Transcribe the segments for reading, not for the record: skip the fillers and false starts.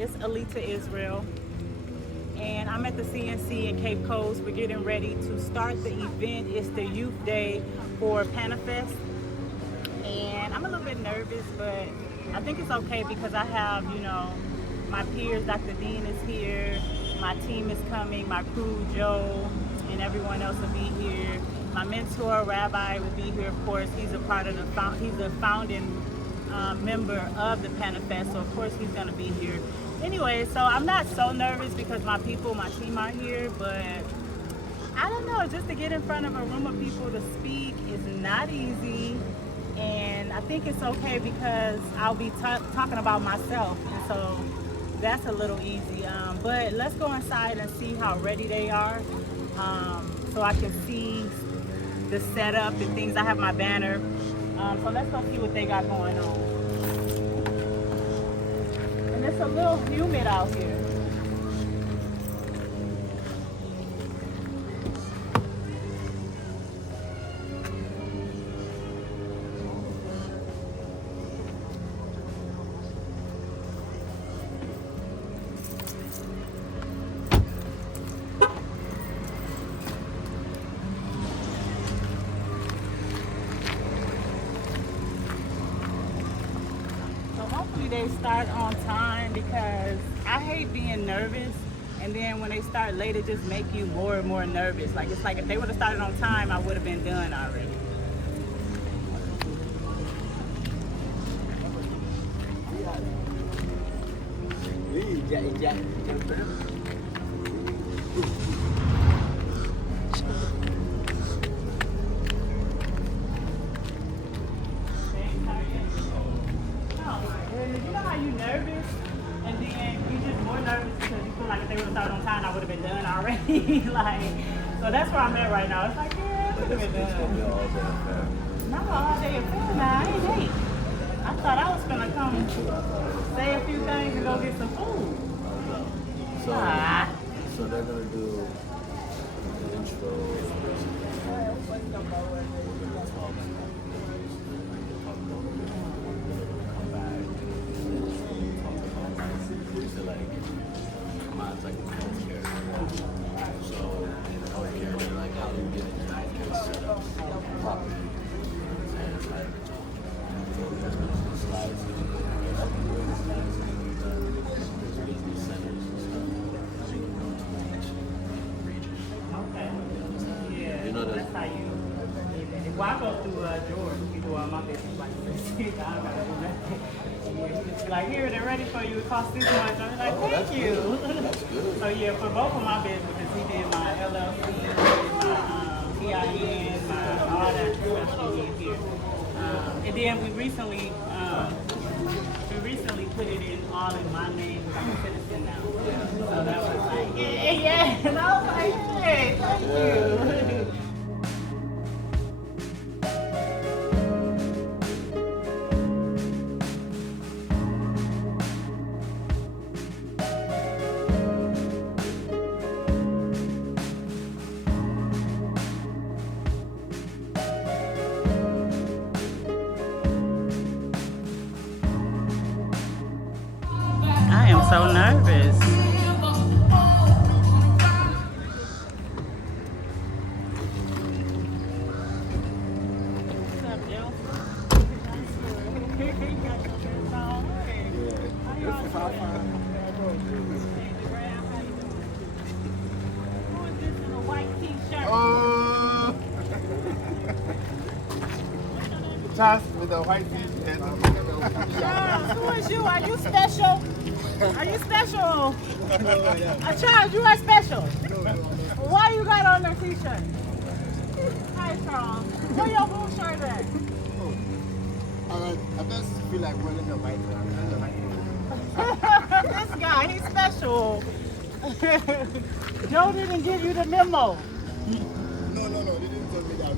It's Aleta Israel, and I'm at the CNC in Cape Coast. We're getting ready to start the event. It's the youth day for Panafest, and I'm a little bit nervous, but I think it's okay because I have, you know, my peers. Dr. Dean is here, my team is coming, my crew, Joe, and everyone else will be here. My mentor, Rabbi, will be here, of course. He's a part of he's a founding member of the Panafest, so of course he's going to be here. Anyway, so I'm not so nervous because my people, my team are here, but I don't know, just to get in front of a room of people to speak is not easy, and I think it's okay because I'll be talking about myself, and so that's a little easy. But let's go inside and see how ready they are, so I can see the setup and things. I have my banner, so let's go see what they got going on. And it's a little humid out here. Hopefully they start on time because I hate being nervous, and then when they start late it just make you more and more nervous. Like, it's like if they would have started on time, I would have been done already. You know how you nervous, and then you just more nervous because you feel like if they would have started on time, I would have been done already. Like, so that's where I'm at right now. It's like, yeah, I would have been done. No, all day affair now. I ain't late. I thought I was gonna come say a few things and go get some food. So they're gonna do the intro. Mine's like healthcare. So in healthcare, they're like, how do you get into healthcare set up properly? And like, slides, business centers and stuff. So you can go to each region. Okay. Yeah. You know that. That's how you. Well, I go through George. You do all my business like this. I don't gotta do nothing. Like, here, they're ready for you. It costs this much. I'm like, thank you. That's good. So yeah, for both of my businesses, he did my LLC, he did my PIN, all that stuff he did here. And then we recently put it in all in my name because I'm a citizen now. So that was like, yeah. And I was like, hey, thank you. I am so nervous. What's up, Jill? Who is this in a white t-shirt? Charles with a white t-shirt. Charles, who is you? Are you special? Are you special? Charles, you are special. Why you got on the t-shirt? Hi, Charles. Where your blue shirt at? I just feel like wearing the white. not. He's special. Joe didn't give you the memo. No, they didn't tell me that.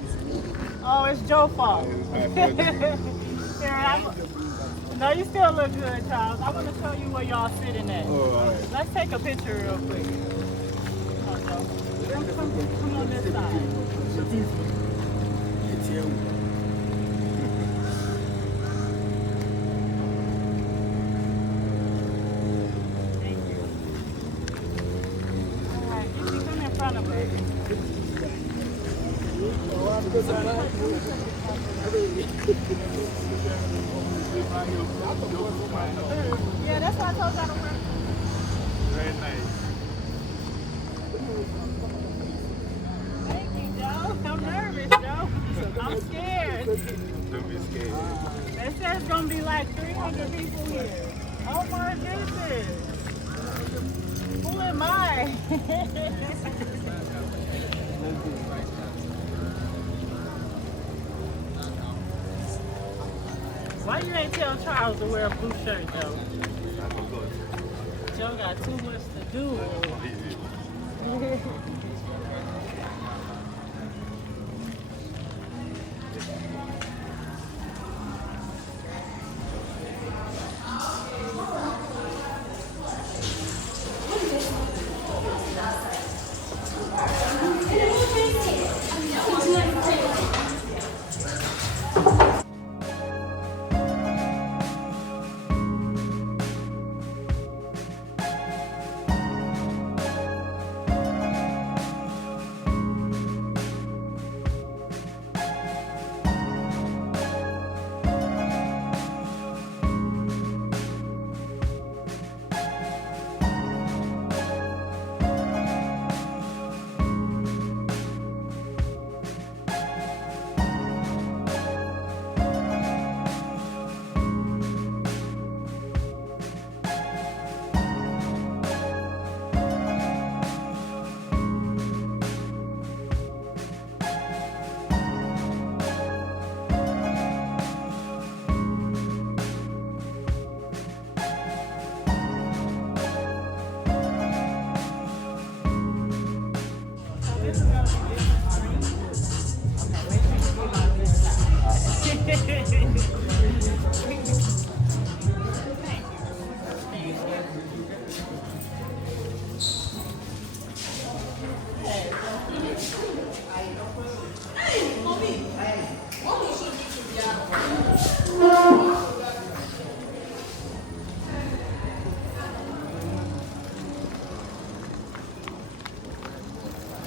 Oh, it's Joe's fault. Yeah, No, you still look good, Charles. I want to show you where y'all sitting at. oh, all right. Let's take a picture real quick. Come on, Joe. Come on this side. Thank you. All right, you can come in front of us. Yeah, that's why I told y'all to wear. Very nice. Thank you, Joe. I'm nervous, Joe. I'm scared. Don't be scared. They said it's gonna be like 300 people here. Oh my goodness. Who am I? Why you ain't tell Charles to wear a blue shirt though? Joe got too much to do.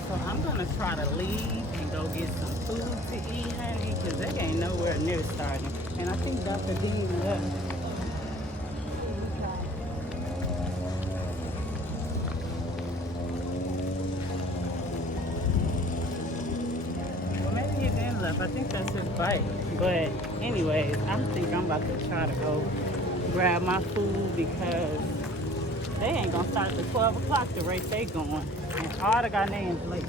So I'm gonna try to leave and go get some food to eat, honey, because they ain't nowhere near starting. And I think Dr. Dean left. Well, maybe he didn't left. I think that's his bike. But anyways, I think I'm about to try to go grab my food because they ain't gonna start at 12 o'clock the rate they going. And all the Ghanaians late.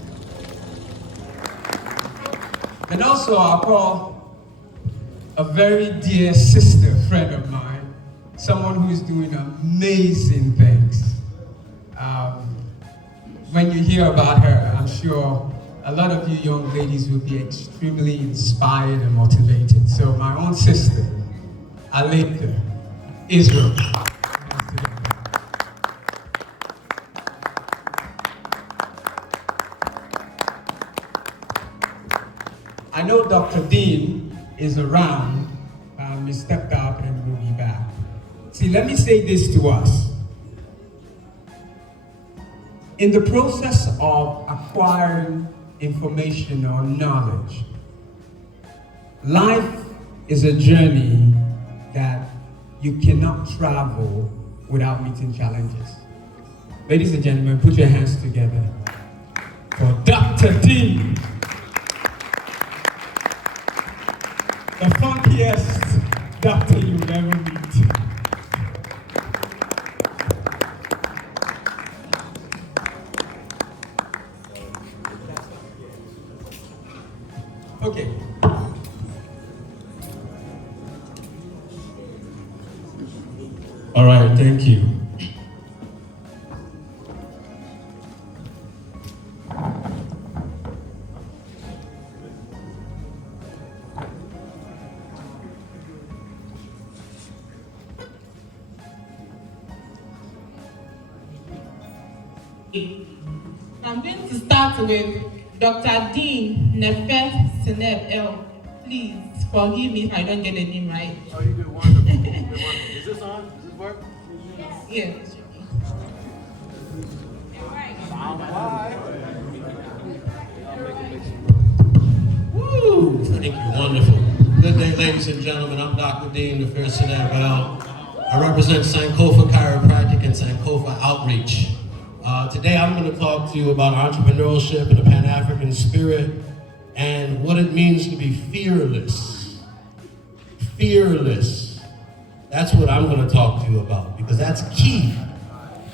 And also I'll call a very dear sister friend of mine, someone who is doing amazing things. When you hear about her, I'm sure a lot of you young ladies will be extremely inspired and motivated. So my own sister, Aleta Yasharahla. I know Dr. Dean is around. He stepped up and will be back. See, let me say this to us. In the process of acquiring information or knowledge, life is a journey that you cannot travel without meeting challenges. Ladies and gentlemen, put your hands together for Dr. Dean. The funkiest doctor you'll ever meet. Okay. All right, thank you. I'm going to start with Dr. Dean Nefet Seneb L. Please forgive me if I don't get the name right. Oh, you did wonderful. You did wonderful. Is this on? Does this work? Yes. Woo! Thank you. Wonderful. Good day, ladies and gentlemen. I'm Dr. Dean Nefet Seneb L. I represent Sankofa Chiropractic and Sankofa Outreach. Today I'm going to talk to you about entrepreneurship and the Pan-African spirit and what it means to be fearless. Fearless. That's what I'm going to talk to you about because that's key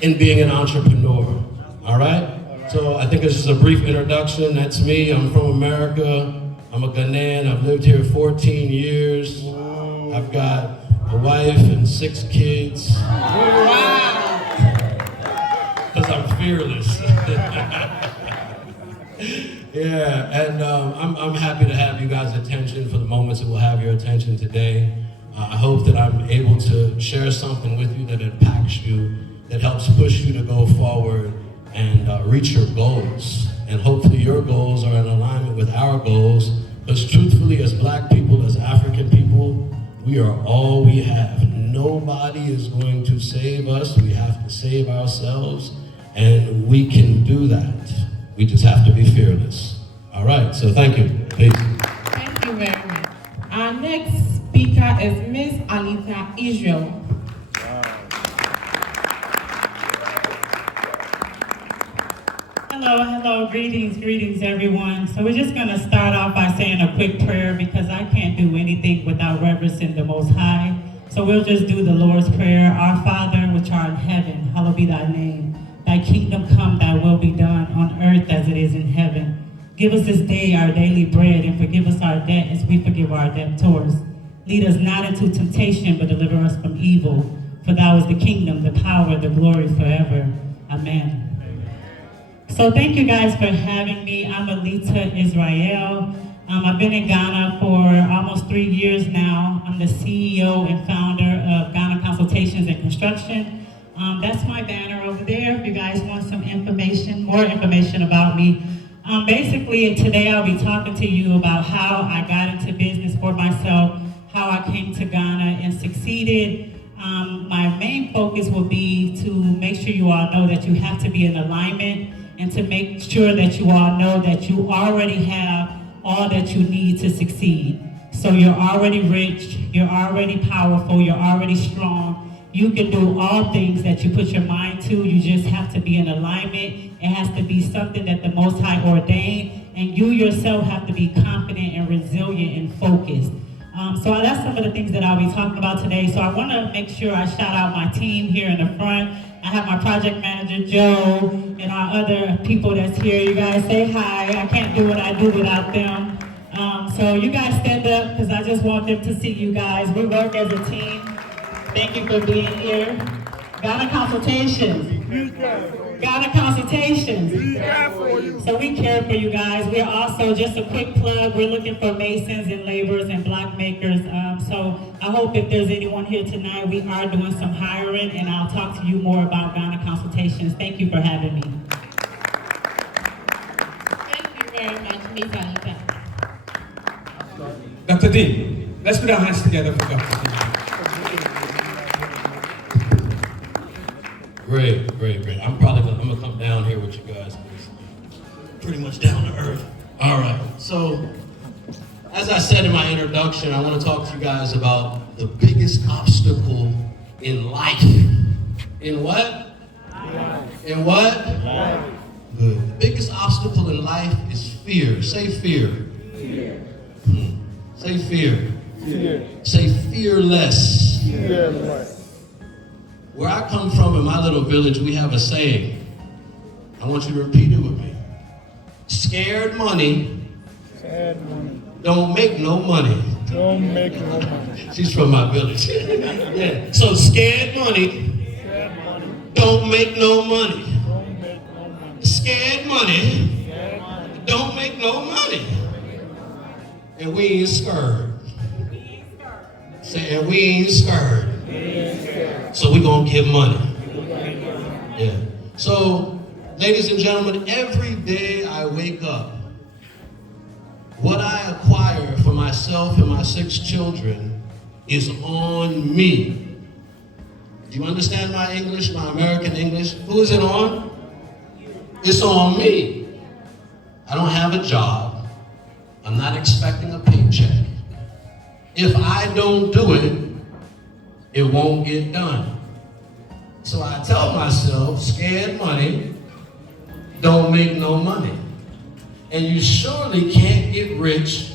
in being an entrepreneur. All right? So I think this is a brief introduction. That's me. I'm from America. I'm a Ghanaian. I've lived here 14 years. I've got a wife and 6 kids. Wow. Because I'm fearless. Yeah, and I'm happy to have you guys' attention for the moments that will have your attention today. I hope that I'm able to share something with you that impacts you, that helps push you to go forward and reach your goals. And hopefully your goals are in alignment with our goals, because truthfully, as Black people, as African people, we are all we have. Nobody is going to save us. We have to save ourselves, and we can do that. We just have to be fearless. All right, so thank you. Peace. Thank you very much. Our next speaker is Miss Aleta Yasharahla. Hello, greetings everyone. So we're just gonna start off by saying a quick prayer because I can't do anything without reverencing the Most High. So we'll just do the Lord's Prayer. Our Father, which art in heaven, hallowed be thy name. Thy kingdom come, thy will be done on earth as it is in heaven. Give us this day our daily bread and forgive us our debt as we forgive our debtors. Lead us not into temptation, but deliver us from evil. For thou is the kingdom, the power, the glory forever. Amen. So thank you guys for having me. I'm Aleta Yasharahla. I've been in Ghana for almost 3 years now. I'm the CEO and founder of Ghana Consultations and Construction. That's my banner over there. If you guys want some information, more information about me. Basically, today I'll be talking to you about how I got into business for myself, how I came to Ghana and succeeded. My main focus will be to make sure you all know that you have to be in alignment and to make sure that you all know that you already have all that you need to succeed. So you're already rich, you're already powerful, you're already strong. You can do all things that you put your mind to. You just have to be in alignment. It has to be something that the Most High ordained, and you yourself have to be confident and resilient and focused. So that's some of the things that I'll be talking about today. So I want to make sure I shout out my team here in the front. I have my project manager, Joe, and our other people that's here. You guys say hi. I can't do what I do without them. So you guys stand up because I just want them to see you guys. We work as a team. Thank you for being here. Ghana Consultations. Ghana Consultations. So we care for you guys. We're also, just a quick plug, we're looking for masons and laborers and block makers. So I hope if there's anyone here tonight, we are doing some hiring, and I'll talk to you more about Ghana Consultations. Thank you for having me. Thank you very much, Miss Aleta. Dr. D, let's put our hands together for Dr. D. Great. I'm gonna come down here with you guys. Pretty much down to earth. All right. So, as I said in my introduction, I want to talk to you guys about the biggest obstacle in life. In what? Life. In what? Life. Good. The biggest obstacle in life is fear. Say fear. Fear. Say fear. Fear. Say fearless. Fearless. Where I come from in my little village, we have a saying. I want you to repeat it with me. Scared money. Don't make no money. Don't make no money. She's from my village. Yeah. So scared money. Don't make no money. Scared money. Don't make no money. And we ain't scared. Say, and we ain't scared. So we're gonna give money. Yeah. So Ladies and gentlemen, every day I wake up, what I acquire for myself and my 6 children is on me. Do you understand my English, my American English? Who is it on? It's on me. I don't have a job. I'm not expecting a paycheck. If I don't do it, it won't get done. So I tell myself, scared money don't make no money. And you surely can't get rich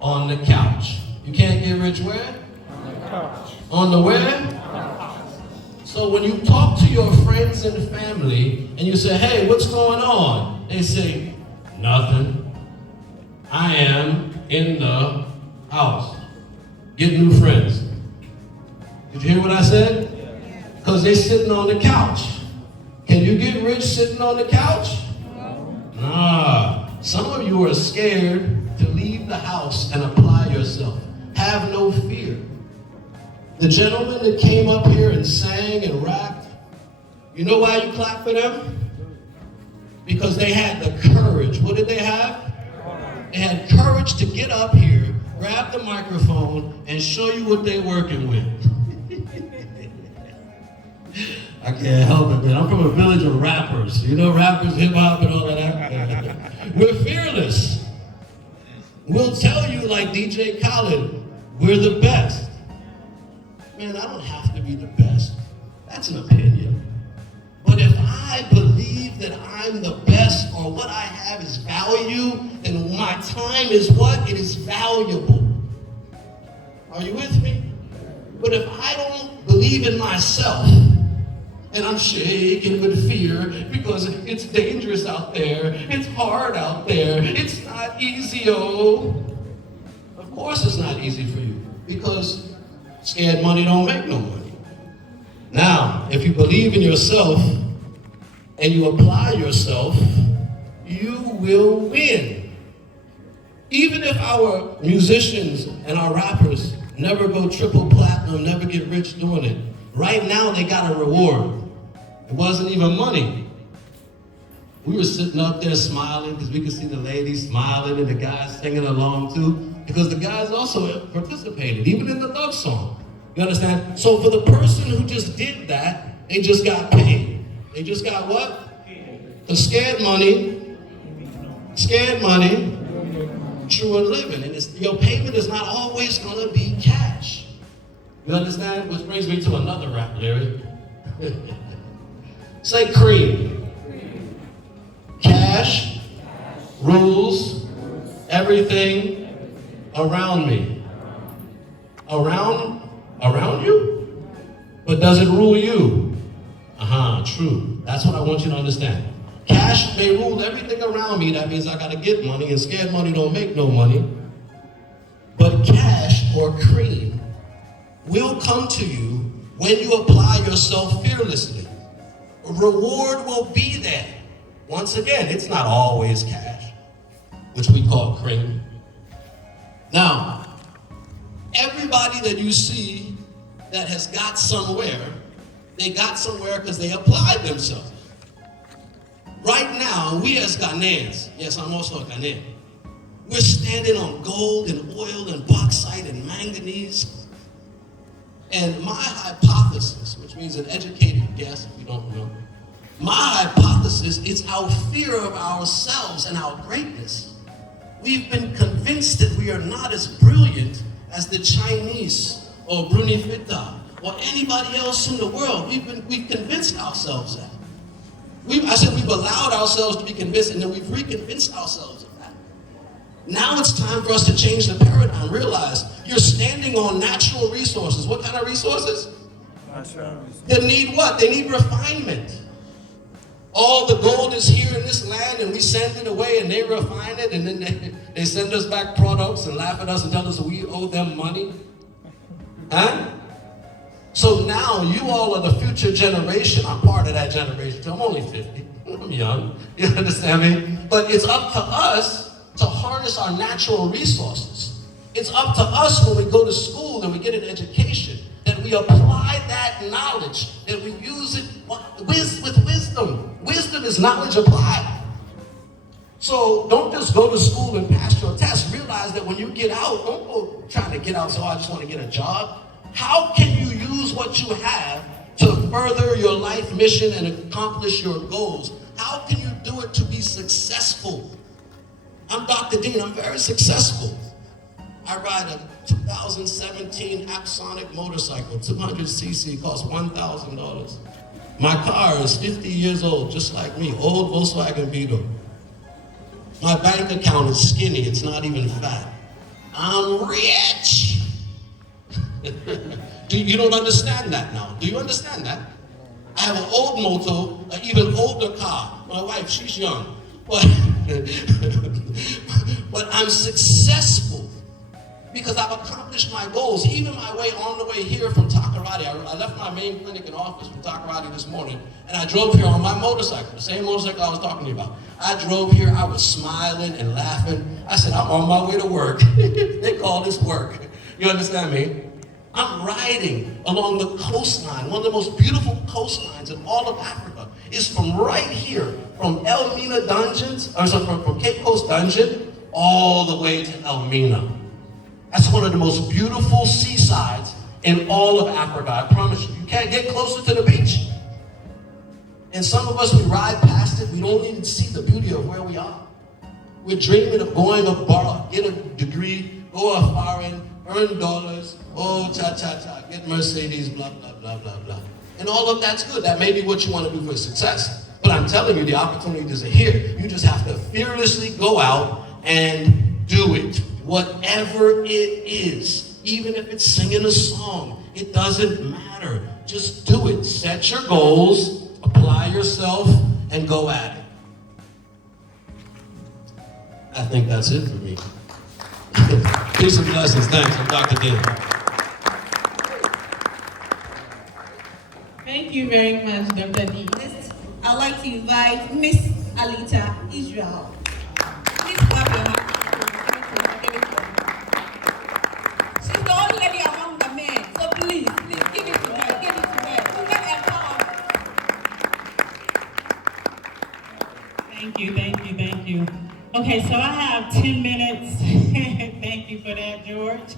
on the couch. You can't get rich where? On the couch. On the where? So when you talk to your friends and family and you say, hey, what's going on? They say, nothing. I am in the house. Get new friends. Did you hear what I said? Because they're sitting on the couch. Can you get rich sitting on the couch? Nah. Some of you are scared to leave the house and apply yourself. Have no fear. The gentleman that came up here and sang and rapped, you know why you clap for them? Because they had the courage. What did they have? They had courage to get up here, grab the microphone, and show you what they're working with. I can't help it, man. I'm from a village of rappers. You know, rappers, hip-hop, and all of that. We're fearless. We'll tell you, like DJ Khaled, we're the best. Man, I don't have to be the best. That's an opinion. But if I believe that I'm the best or what I have is value, then my time is what? It is valuable. Are you with me? But if I don't believe in myself, and I'm shaking with fear because it's dangerous out there, it's hard out there, it's not easy, oh. Of course it's not easy for you because scared money don't make no money. Now, if you believe in yourself and you apply yourself, you will win. Even if our musicians and our rappers never go triple platinum, never get rich doing it, right now they got a reward. It wasn't even money. We were sitting up there smiling because we could see the ladies smiling and the guys singing along too, because the guys also participated, even in the love song. You understand? So for the person who just did that, they just got paid. They just got what? The scared money, true and living. And your payment is not always gonna be cash. You understand? Which brings me to another rap lyric. Say cream. Cash rules everything around me. Around you? But does it rule you? True. That's what I want you to understand. Cash may rule everything around me. That means I gotta get money, and scared money don't make no money. But cash or cream will come to you when you apply yourself fearlessly. A reward will be there. Once again, it's not always cash, which we call cream. Now, everybody that you see that has got somewhere, they got somewhere because they applied themselves. Right now, we as Ghanaians, yes, I'm also a Ghanaian, we're standing on gold and oil and bauxite and manganese. And my hypothesis, which means an educated guess if you don't know, my hypothesis is our fear of ourselves and our greatness. We've been convinced that we are not as brilliant as the Chinese or Bruni Fita or anybody else in the world. We've convinced ourselves that. We've allowed ourselves to be convinced, and then we've reconvinced ourselves of that. Now it's time for us to change the paradigm. Realize you're standing on natural resources. What kind of resources? Natural. They need what? They need refinement. All the gold is here in this land, and we send it away, and they refine it, and then they send us back products and laugh at us and tell us we owe them money. Huh? So now you all are the future generation. I'm part of that generation. I'm only 50. I'm young. You understand me? But it's up to us to harness our natural resources. It's up to us when we go to school and we get an education that we apply that knowledge, that we use it with wisdom. Wisdom is knowledge applied. So don't just go to school and pass your test. Realize that when you get out, don't go trying to get out, so I just want to get a job. How can you use what you have to further your life mission and accomplish your goals? How can you do it to be successful? I'm Dr. Dean, I'm very successful. I ride a 2017 Axonic motorcycle, 200cc, costs $1,000. My car is 50 years old, just like me, old Volkswagen Beetle. My bank account is skinny, it's not even fat. I'm rich. You don't understand that now. Do you understand that? I have an old motor, an even older car. My wife, she's young. But I'm successful because I've accomplished my goals. Even my way on the way here from Takoradi, I left my main clinic and office from Takoradi this morning, and I drove here on my motorcycle, the same motorcycle I was talking to you about. I drove here, I was smiling and laughing. I said, I'm on my way to work. They call this work. You understand me? I'm riding along the coastline. One of the most beautiful coastlines in all of Africa is from right here, from Elmina Dungeons, from Cape Coast Dungeon, all the way to Elmina. That's one of the most beautiful seasides in all of Africa. I promise you, you can't get closer to the beach. And some of us, we ride past it, we don't even see the beauty of where we are. We're dreaming of going abroad, get a degree, go a foreign, earn dollars, oh, cha-cha-cha, get Mercedes, blah, blah, blah, blah, blah. And all of that's good. That may be what you want to do for success. But I'm telling you, the opportunities are here. You just have to fearlessly go out and do it. Whatever it is, even if it's singing a song, it doesn't matter. Just do it. Set your goals, apply yourself, and go at it. I think that's it for me. Peace and blessings. Thanks. I'm Dr. Dean. Thank you very much, Dr. D. Next, I'd like to invite Miss Aleta Yasharahla. Please clap your hands. She's the only lady among the men, so please give it to her. Give it to her. Women empowerment. Thank you, thank you, thank you. Okay, so I have 10 minutes. Thank you for that, George.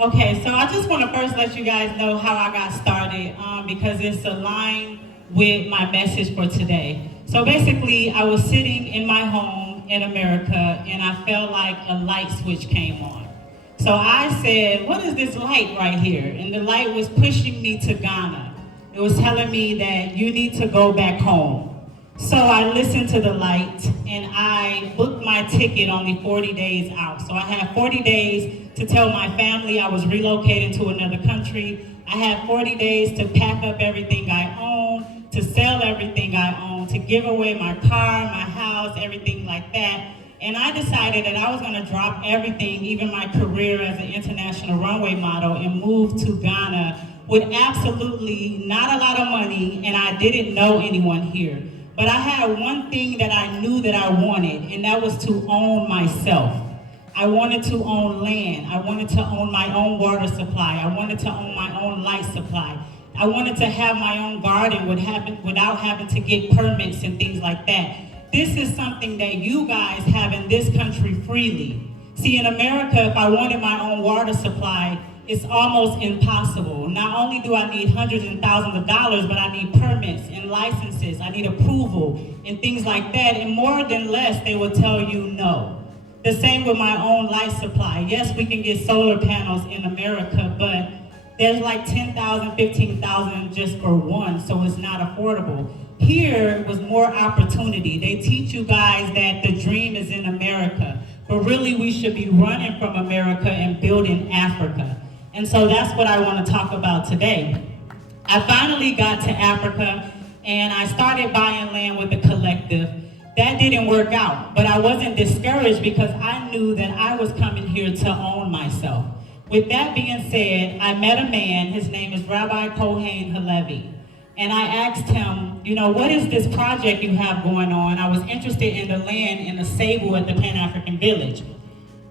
Okay, so I just want to first let you guys know how I got started because it's aligned with my message for today. So basically, I was sitting in my home in America and I felt like a light switch came on. So I said, what is this light right here? And the light was pushing me to Ghana. It was telling me that you need to go back home. So I listened to the light and I booked my ticket only 40 days out. So I had 40 days to tell my family I was relocating to another country. I had 40 days to pack up everything I own, to sell everything I own, to give away my car, my house, everything like that. And I decided that I was gonna drop everything, even my career as an international runway model, and move to Ghana with absolutely not a lot of money, and I didn't know anyone here. But I had one thing that I knew that I wanted, and that was to own myself. I wanted to own land. I wanted to own my own water supply. I wanted to own my own light supply. I wanted to have my own garden without having to get permits and things like that. This is something that you guys have in this country freely. See, in America, if I wanted my own water supply, it's almost impossible. Not only do I need hundreds and thousands of dollars, but I need permits and licenses. I need approval and things like that. And more than less, they will tell you no. The same with my own light supply. Yes, we can get solar panels in America, but there's like 10,000, 15,000 just for one, so it's not affordable. Here was more opportunity. They teach you guys that the dream is in America, but really we should be running from America and building Africa. And so that's what I want to talk about today. I finally got to Africa and I started buying land with the collective. That didn't work out, but I wasn't discouraged because I knew that I was coming here to own myself. With that being said, I met a man, his name is Rabbi Kohen Halevi. And I asked him, you know, what is this project you have going on? I was interested in the land in the Sable at the Pan-African Village.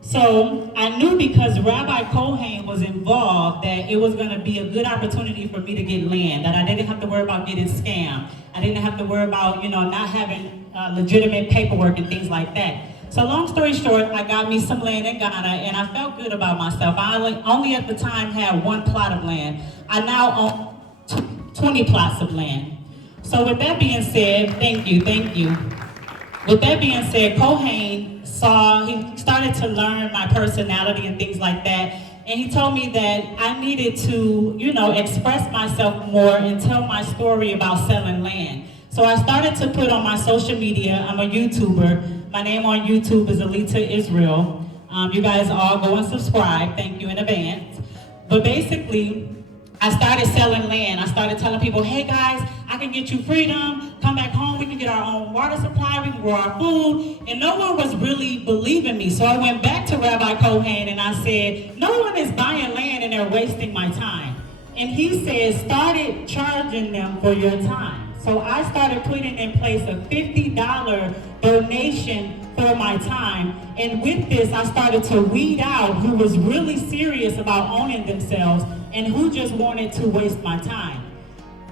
So I knew because Rabbi Kohen was involved that it was going to be a good opportunity for me to get land, that I didn't have to worry about getting scammed. I I didn't have to worry about, not having legitimate paperwork and things like that. So long story short, I got me some land in Ghana, and I felt good about myself. I only at the time had 1 plot of land. I now own 20 plots of land. So with that being said, thank you. With that being said, Kohane he started to learn my personality and things like that, and he told me that I needed to, express myself more and tell my story about selling land. So I started to put on my social media. I'm a YouTuber. My name on YouTube is Aleta Israel. You guys all go and subscribe. Thank you in advance. But basically, I started selling land. I started telling people, hey guys, I can get you freedom. Come back home. We can get our own water supply. We can grow our food. And no one was really believing me. So I went back to Rabbi Kohane and I said, no one is buying land and they're wasting my time. And he said, started charging them for your time. So I started putting in place a $50 donation for my time. And with this, I started to weed out who was really serious about owning themselves and who just wanted to waste my time.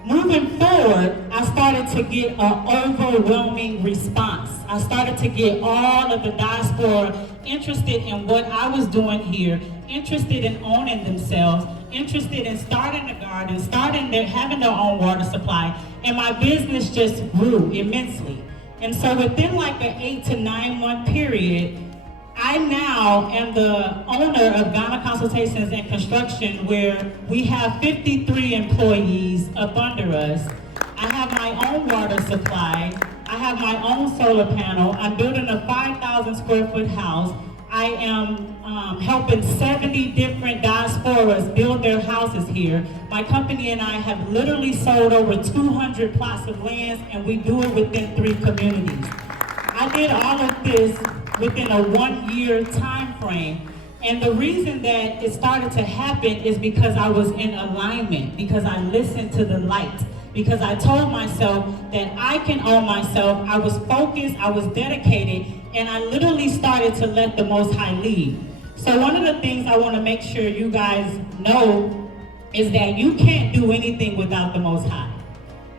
Moving forward, I started to get an overwhelming response. I started to get all of the diaspora interested in what I was doing here, interested in owning themselves, interested in starting a garden, having their own water supply, and my business just grew immensely. And so within like an 8 to 9 month period, I now am the owner of Ghana Consultations and Construction, where we have 53 employees up under us. I have my own water supply. I have my own solar panel. I'm building a 5,000 square foot house. I am helping 70 different diasporas build their houses here. My company and I have literally sold over 200 plots of land, and we do it within 3 communities. I did all of this within a 1-year time frame. And the reason that it started to happen is because I was in alignment, because I listened to the light, because I told myself that I can own myself. I was focused, I was dedicated, and I literally started to let the Most High lead. So one of the things I want to make sure you guys know is that you can't do anything without the Most High.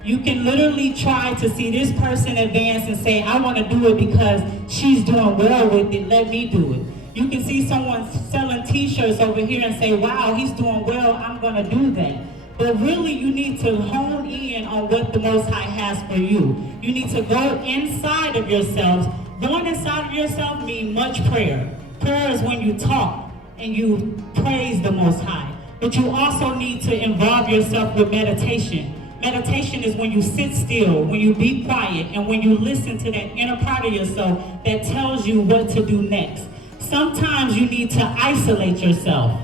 You can literally try to see this person advance and say, I want to do it because she's doing well with it, let me do it. You can see someone selling t-shirts over here and say, wow, he's doing well, I'm going to do that. But really, you need to hone in on what the Most High has for you. You need to go inside of yourselves. Going inside of yourself means much prayer. Prayer is when you talk and you praise the Most High. But you also need to involve yourself with meditation. Meditation is when you sit still, when you be quiet, and when you listen to that inner part of yourself that tells you what to do next. Sometimes you need to isolate yourself.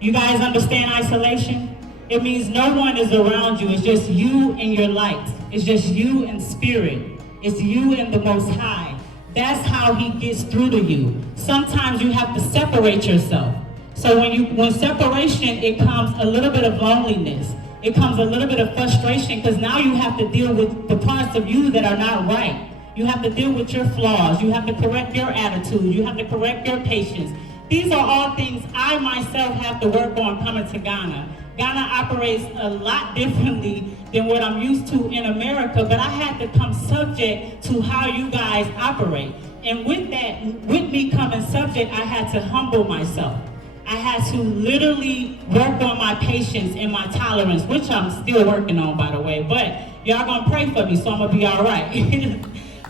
You guys understand isolation? It means no one is around you. It's just you and your light. It's just you and spirit. It's you and the Most High. That's how he gets through to you. Sometimes you have to separate yourself. So when separation, it comes a little bit of loneliness. It comes a little bit of frustration, because now you have to deal with the parts of you that are not right. You have to deal with your flaws. You have to correct your attitude. You have to correct your patience. These are all things I myself have to work on coming to Ghana. Ghana operates a lot differently than what I'm used to in America, but I had to come subject to how you guys operate. And with that, with me coming subject, I had to humble myself. I had to literally work on my patience and my tolerance, which I'm still working on, by the way, but y'all gonna pray for me, so I'm gonna be all right.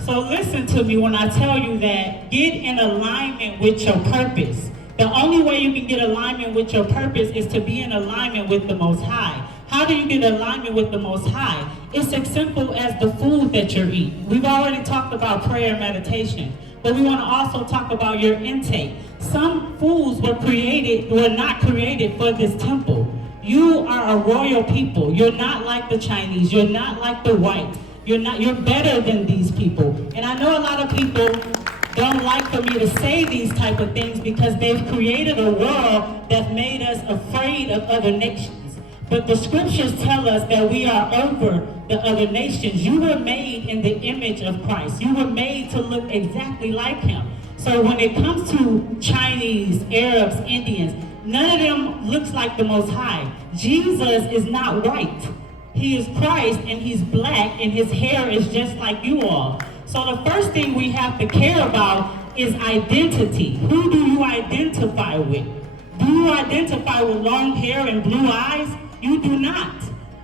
So listen to me when I tell you that get in alignment with your purpose. The only way you can get alignment with your purpose is to be in alignment with the Most High. How do you get alignment with the Most High? It's as simple as the food that you're eating. We've already talked about prayer and meditation, but we want to also talk about your intake. Some foods were not created for this temple. You are a royal people. You're not like the Chinese. You're not like the white. You're better than these people. And I know a lot of people don't like for me to say these type of things because they've created a world that made us afraid of other nations. But the scriptures tell us that we are over the other nations. You were made in the image of Christ. You were made to look exactly like him. So when it comes to Chinese, Arabs, Indians, none of them looks like the Most High. Jesus is not white. He is Christ and he's black and his hair is just like you all. So the first thing we have to care about is identity. Who do you identify with? Do you identify with long hair and blue eyes? You do not.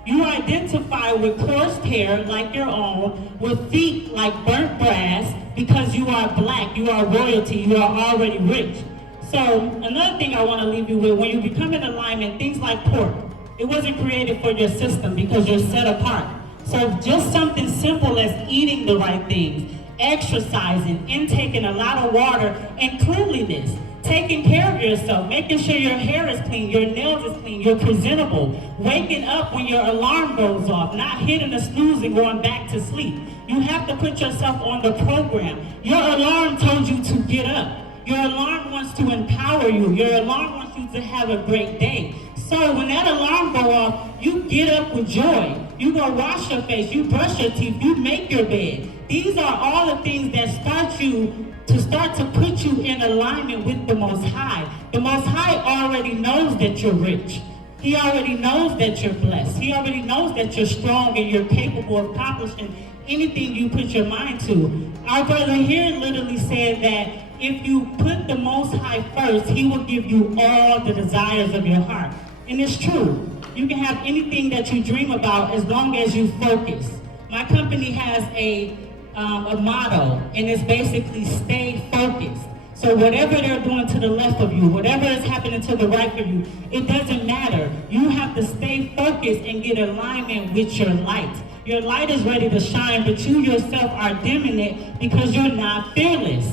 You identify with coarse hair like your own, with feet like burnt brass, because you are black, you are royalty, you are already rich. So another thing I want to leave you with, when you become in alignment, things like pork, it wasn't created for your system because you're set apart. So just something simple as eating the right things, exercising, intaking a lot of water, and cleanliness. Taking care of yourself, making sure your hair is clean, your nails is clean, you're presentable, waking up when your alarm goes off, not hitting the snooze and going back to sleep. You have to put yourself on the program. Your alarm told you to get up. Your alarm wants to empower you. Your alarm wants you to have a great day. So when that alarm go off, you get up with joy. You go wash your face, you brush your teeth, you make your bed. These are all the things that start to put you in alignment with the Most High. The Most High already knows that you're rich. He already knows that you're blessed. He already knows that you're strong and you're capable of accomplishing anything you put your mind to. Our brother here literally said that if you put the Most High first, He will give you all the desires of your heart. And it's true. You can have anything that you dream about as long as you focus. My company has a motto, and it's basically stay focused. So whatever they're doing to the left of you, whatever is happening to the right of you, it doesn't matter. You have to stay focused and get alignment with your light. Your light is ready to shine, but you yourself are dimming it because you're not fearless.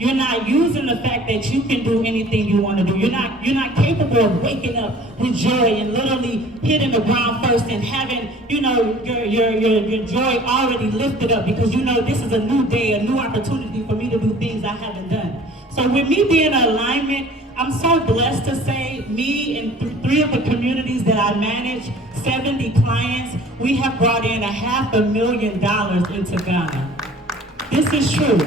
You're not using the fact that you can do anything you want to do. You're not capable of waking up with joy and literally hitting the ground first and having, your joy already lifted up because you know this is a new day, a new opportunity for me to do things I haven't done. So with me being in alignment, I'm so blessed to say me and three of the communities that I manage, 70 clients, we have brought in $500,000 into Ghana. This is true.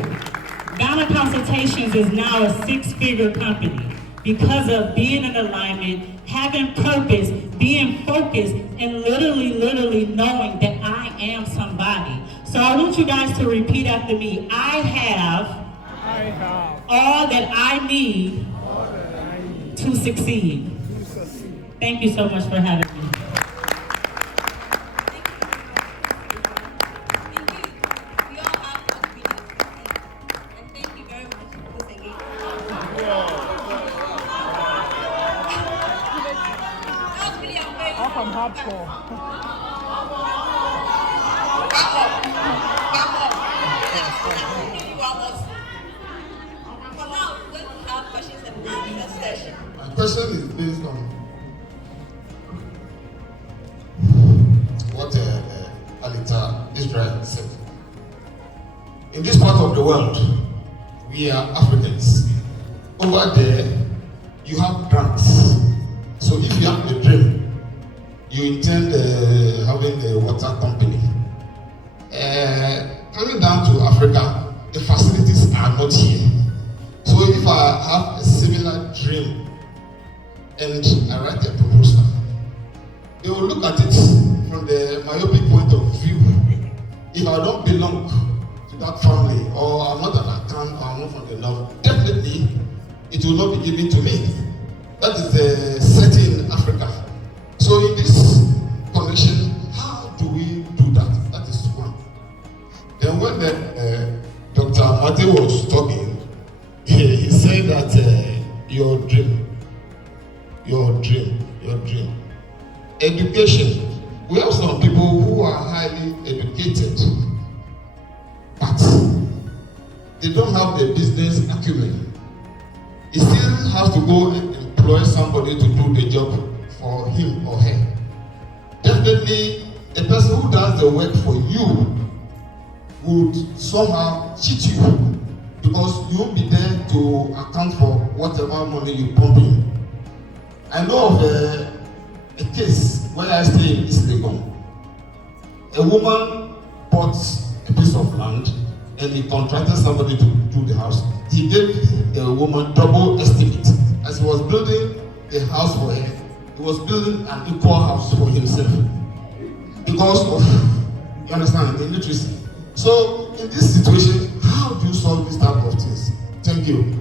Ghana Consultations is now a six-figure company because of being in alignment, having purpose, being focused, and literally knowing that I am somebody. So I want you guys to repeat after me. I have all that I need to succeed. Thank you so much for having me. My question is based on what Aleta Yasharahla said. In this part of the world, we are Africans. Over there, you have grants. So if you have a dream, you intend having a water company. Coming down to Africa, the facilities are not here. So if I have a similar dream and I write a proposal, they will look at it from the myopic point of view. If I don't belong to that family, or I'm not an account, or I'm not from the north, definitely it will not be given to me. That is the setting in Africa. So in this connection, how do we do that? That is one. Then when Dr. Mate was talking, he said that your dream. Education. We have some people who are highly educated, but they don't have the business acumen. He still has to go and employ somebody to do the job for him or her. Definitely, a person who does the work for you would somehow cheat you, because you won't be there to account for whatever money you pump in. I know of a case where I stay in East Legon. A woman bought a piece of land and he contracted somebody to do the house. He gave the woman double estimate. As he was building a house for her, he was building an equal house for himself. because of, you understand, the illiteracy. So in this situation, how do you solve this type of things? Thank you.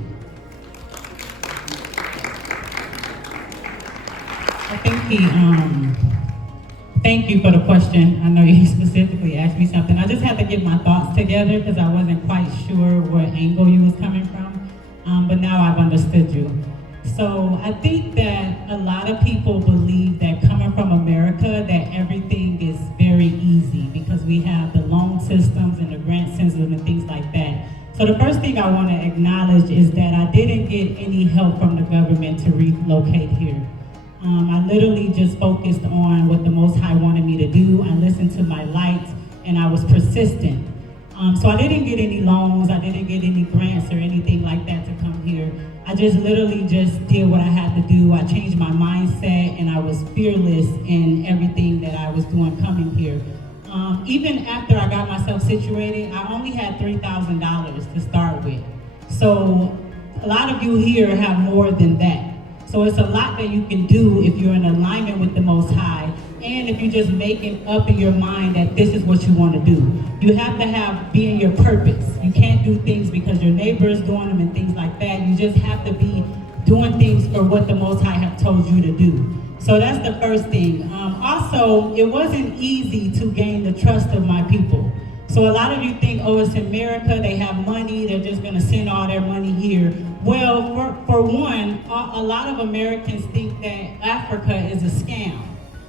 Thank you for the question. I know you specifically asked me something. I just had to get my thoughts together because I wasn't quite sure what angle you was coming from, but now I've understood you. So I think that a lot of people believe that coming from America, that everything is very easy because we have the loan systems and the grant systems and things like that. So the first thing I want to acknowledge is that I didn't get any help from the government to relocate here. I literally just focused on what the Most High wanted me to do. I listened to my lights and I was persistent. So I didn't get any loans, I didn't get any grants or anything like that to come here. I just literally just did what I had to do. I changed my mindset and I was fearless in everything that I was doing coming here. Even after I got myself situated, I only had $3,000 to start with. So a lot of you here have more than that. So it's a lot that you can do if you're in alignment with the Most High, and if you just make it up in your mind that this is what you want to do. You have to be in your purpose. You can't do things because your neighbor is doing them and things like that. You just have to be doing things for what the Most High have told you to do. So that's the first thing. Also, it wasn't easy to gain the trust of my people. So a lot of you think, oh, it's America, they have money, they're just gonna send all their money here. Well, for one, a lot of Americans think that Africa is a scam.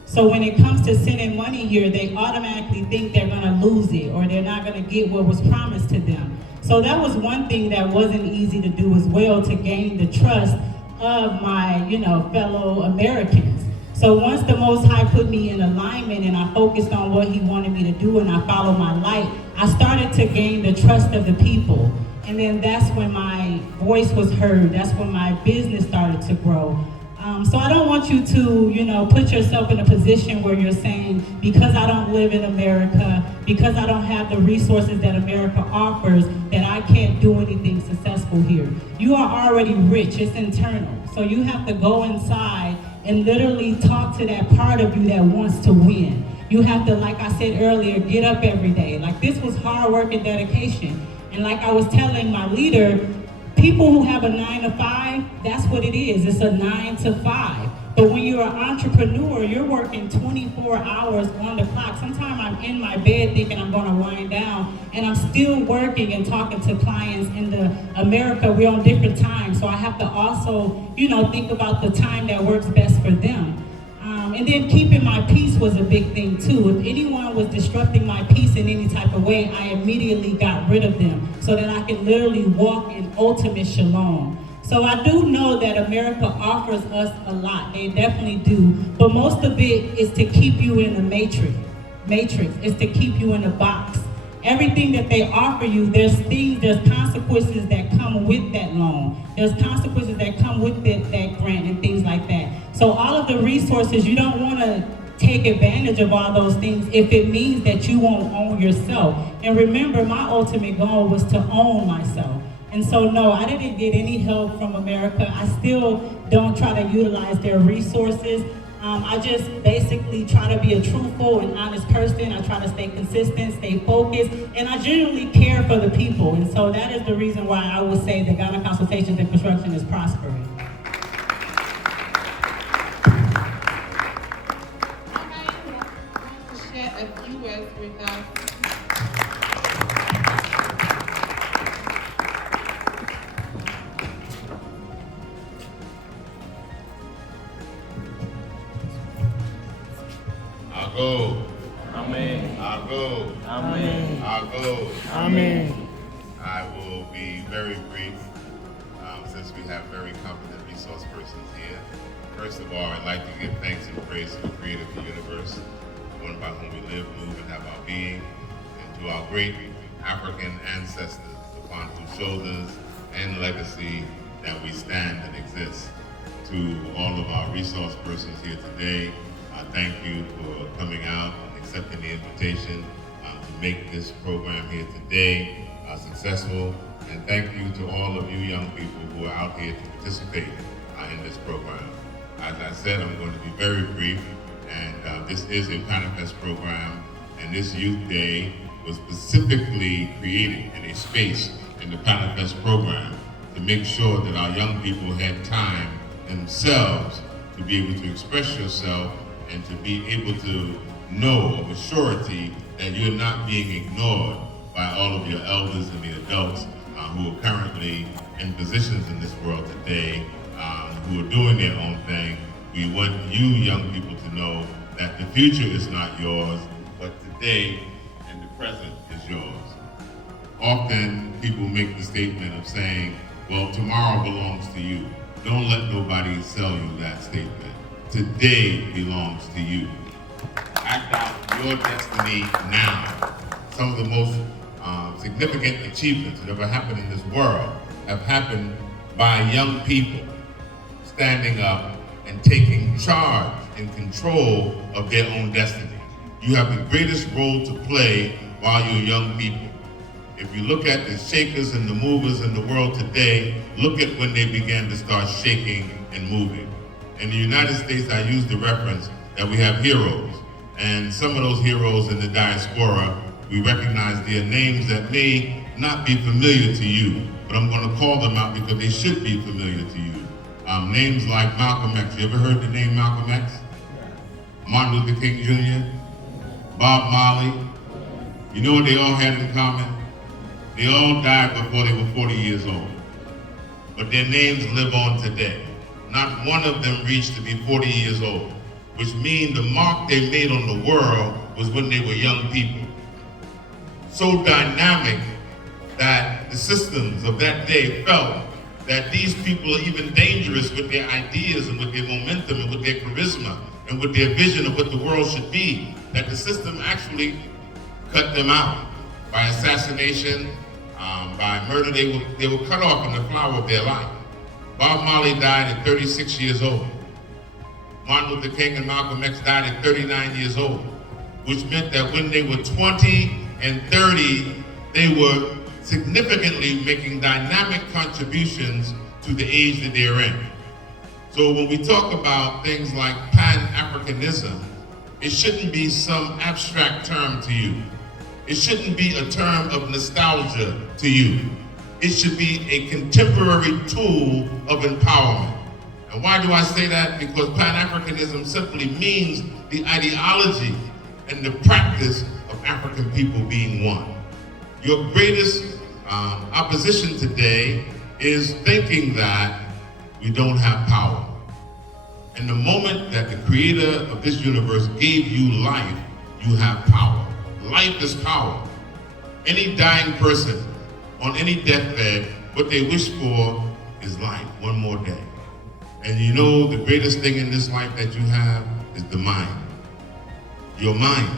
So when it comes to sending money here, they automatically think they're gonna lose it or they're not gonna get what was promised to them. So that was one thing that wasn't easy to do as well, to gain the trust of my, fellow Americans. So once the Most High put me in alignment and I focused on what He wanted me to do and I followed my light, I started to gain the trust of the people. And then that's when my voice was heard. That's when my business started to grow. So I don't want you to, put yourself in a position where you're saying, because I don't live in America, because I don't have the resources that America offers, that I can't do anything successful here. You are already rich, it's internal. So you have to go inside and literally talk to that part of you that wants to win. You have to, like I said earlier, get up every day. Like, this was hard work and dedication. And like I was telling my leader, people who have a 9 to 5, that's what it is. It's a 9 to 5. But when you're an entrepreneur, you're working 24 hours on the clock. Sometimes I'm in my bed thinking I'm gonna wind down, and I'm still working and talking to clients. In America, we're on different times, so I have to also, think about the time that works best for them. And then keeping my peace was a big thing too. If anyone was disrupting my peace in any type of way, I immediately got rid of them so that I could literally walk in ultimate shalom. So I do know that America offers us a lot. They definitely do. But most of it is to keep you in the matrix. Is to keep you in a box. Everything that they offer you, there's consequences that come with that loan. There's consequences that come with that grant and things like that. So all of the resources, you don't want to take advantage of all those things if it means that you won't own yourself. And remember, my ultimate goal was to own myself. And so no, I didn't get any help from America. I still don't try to utilize their resources. I just basically try to be a truthful and honest person. I try to stay consistent, stay focused, and I genuinely care for the people. And so that is the reason why I would say that Ghana Consultations and Construction is prospering. Share a few words with us. I'll go. Amen. I'll go. Amen. I'll go. Amen. I will be very brief, since we have very competent resource persons here. First of all, I'd like to give thanks and praise to the creator of the universe, the one by whom we live, move, and have our being, and to our great African ancestors, upon whose shoulders and legacy that we stand and exist. To all of our resource persons here today, thank you for coming out and accepting the invitation to make this program here today successful. And thank you to all of you young people who are out here to participate in this program. As I said, I'm going to be very brief, And this is a Panafest program, and this Youth Day was specifically created in a space in the Panafest program to make sure that our young people had time themselves to be able to express yourself and to be able to know of a surety that you're not being ignored by all of your elders and the adults who are currently in positions in this world today, who are doing their own thing. We want you young people to know that the future is not yours, but today and the present is yours. Often people make the statement of saying, well, tomorrow belongs to you. Don't let nobody sell you that statement. Today belongs to you. Act out your destiny now. Some of the most significant achievements that ever happened in this world have happened by young people standing up and taking charge and control of their own destiny. You have the greatest role to play while you're young people. If you look at the shakers and the movers in the world today, look at when they began to start shaking and moving. In the United States, I use the reference that we have heroes. And some of those heroes in the diaspora, we recognize their names that may not be familiar to you, but I'm going to call them out because they should be familiar to you. Names like Malcolm X. You ever heard the name Malcolm X? Martin Luther King Jr., Bob Marley. You know what they all had in common? They all died before they were 40 years old. But their names live on today. Not one of them reached to be 40 years old, which means the mark they made on the world was when they were young people. So dynamic that the systems of that day felt that these people are even dangerous with their ideas and with their momentum and with their charisma and with their vision of what the world should be, that the system actually cut them out by assassination, by murder. They were cut off in the flower of their life. Bob Marley died at 36 years old. Martin Luther King and Malcolm X died at 39 years old, which meant that when they were 20 and 30, they were significantly making dynamic contributions to the age that they're in. So when we talk about things like Pan-Africanism, it shouldn't be some abstract term to you. It shouldn't be a term of nostalgia to you. It should be a contemporary tool of empowerment. And why do I say that? Because Pan-Africanism simply means the ideology and the practice of African people being one. Your greatest opposition today is thinking that we don't have power. And the moment that the creator of this universe gave you life, you have power. Life is power. Any dying person on any deathbed, what they wish for is life, one more day. And you know the greatest thing in this life that you have is the mind. Your mind.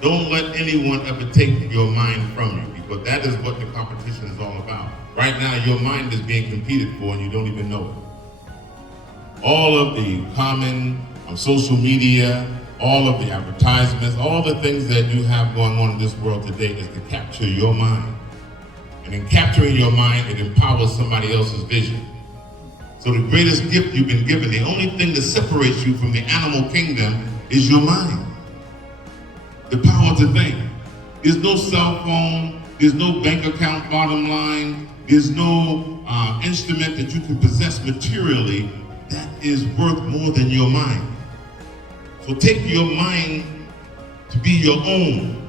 Don't let anyone ever take your mind from you, because that is what the competition is all about. Right now, your mind is being competed for and you don't even know it. All of the common social media, all of the advertisements, all the things that you have going on in this world today is to capture your mind. And in capturing your mind, it empowers somebody else's vision. So the greatest gift you've been given, the only thing that separates you from the animal kingdom is your mind. The power to think. There's no cell phone, there's no bank account bottom line, there's no instrument that you can possess materially that is worth more than your mind. So take your mind to be your own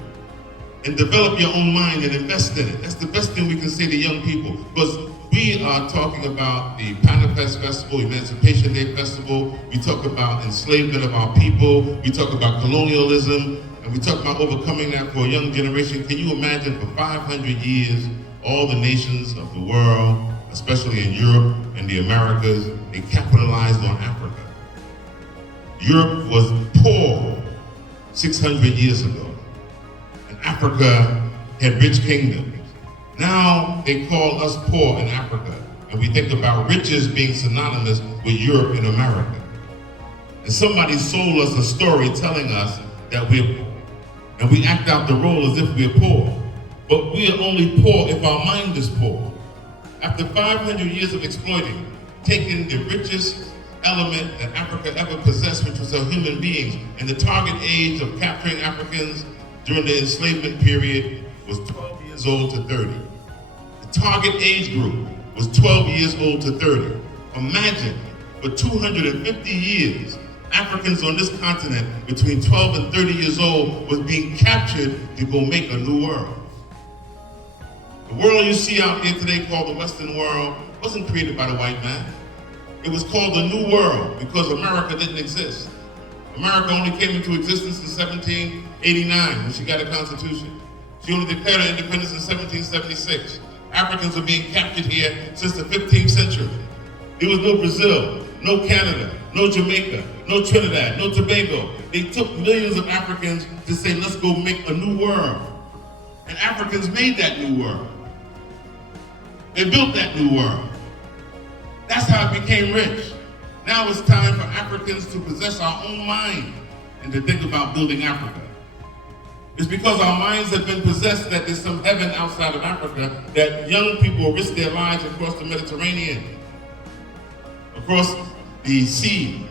and develop your own mind and invest in it. That's the best thing we can say to young people, because we are talking about the Panafest Festival, Emancipation Day Festival. We talk about enslavement of our people. We talk about colonialism, and we talk about overcoming that for a young generation. Can you imagine for 500 years, all the nations of the world, especially in Europe and the Americas, they capitalized on Africa. Europe was poor 600 years ago, and Africa had rich kingdoms. Now they call us poor in Africa, and we think about riches being synonymous with Europe and America. And somebody sold us a story telling us that we're poor, and we act out the role as if we're poor. But we are only poor if our mind is poor. After 500 years of exploiting, taking the richest element that Africa ever possessed, which was our human beings. And the target age of capturing Africans during the enslavement period was 12 years old to 30. The target age group was 12 years old to 30. Imagine, for 250 years, Africans on this continent between 12 and 30 years old was being captured to go make a new world. The world you see out there today called the Western world wasn't created by the white man. It was called the New World because America didn't exist. America only came into existence in 1789 when she got a constitution. She only declared her independence in 1776. Africans were being captured here since the 15th century. There was no Brazil, no Canada, no Jamaica, no Trinidad, no Tobago. They took millions of Africans to say, let's go make a new world. And Africans made that new world. They built that new world. That's how it became rich. Now it's time for Africans to possess our own mind and to think about building Africa. It's because our minds have been possessed that there's some heaven outside of Africa that young people risk their lives across the Mediterranean, across the sea,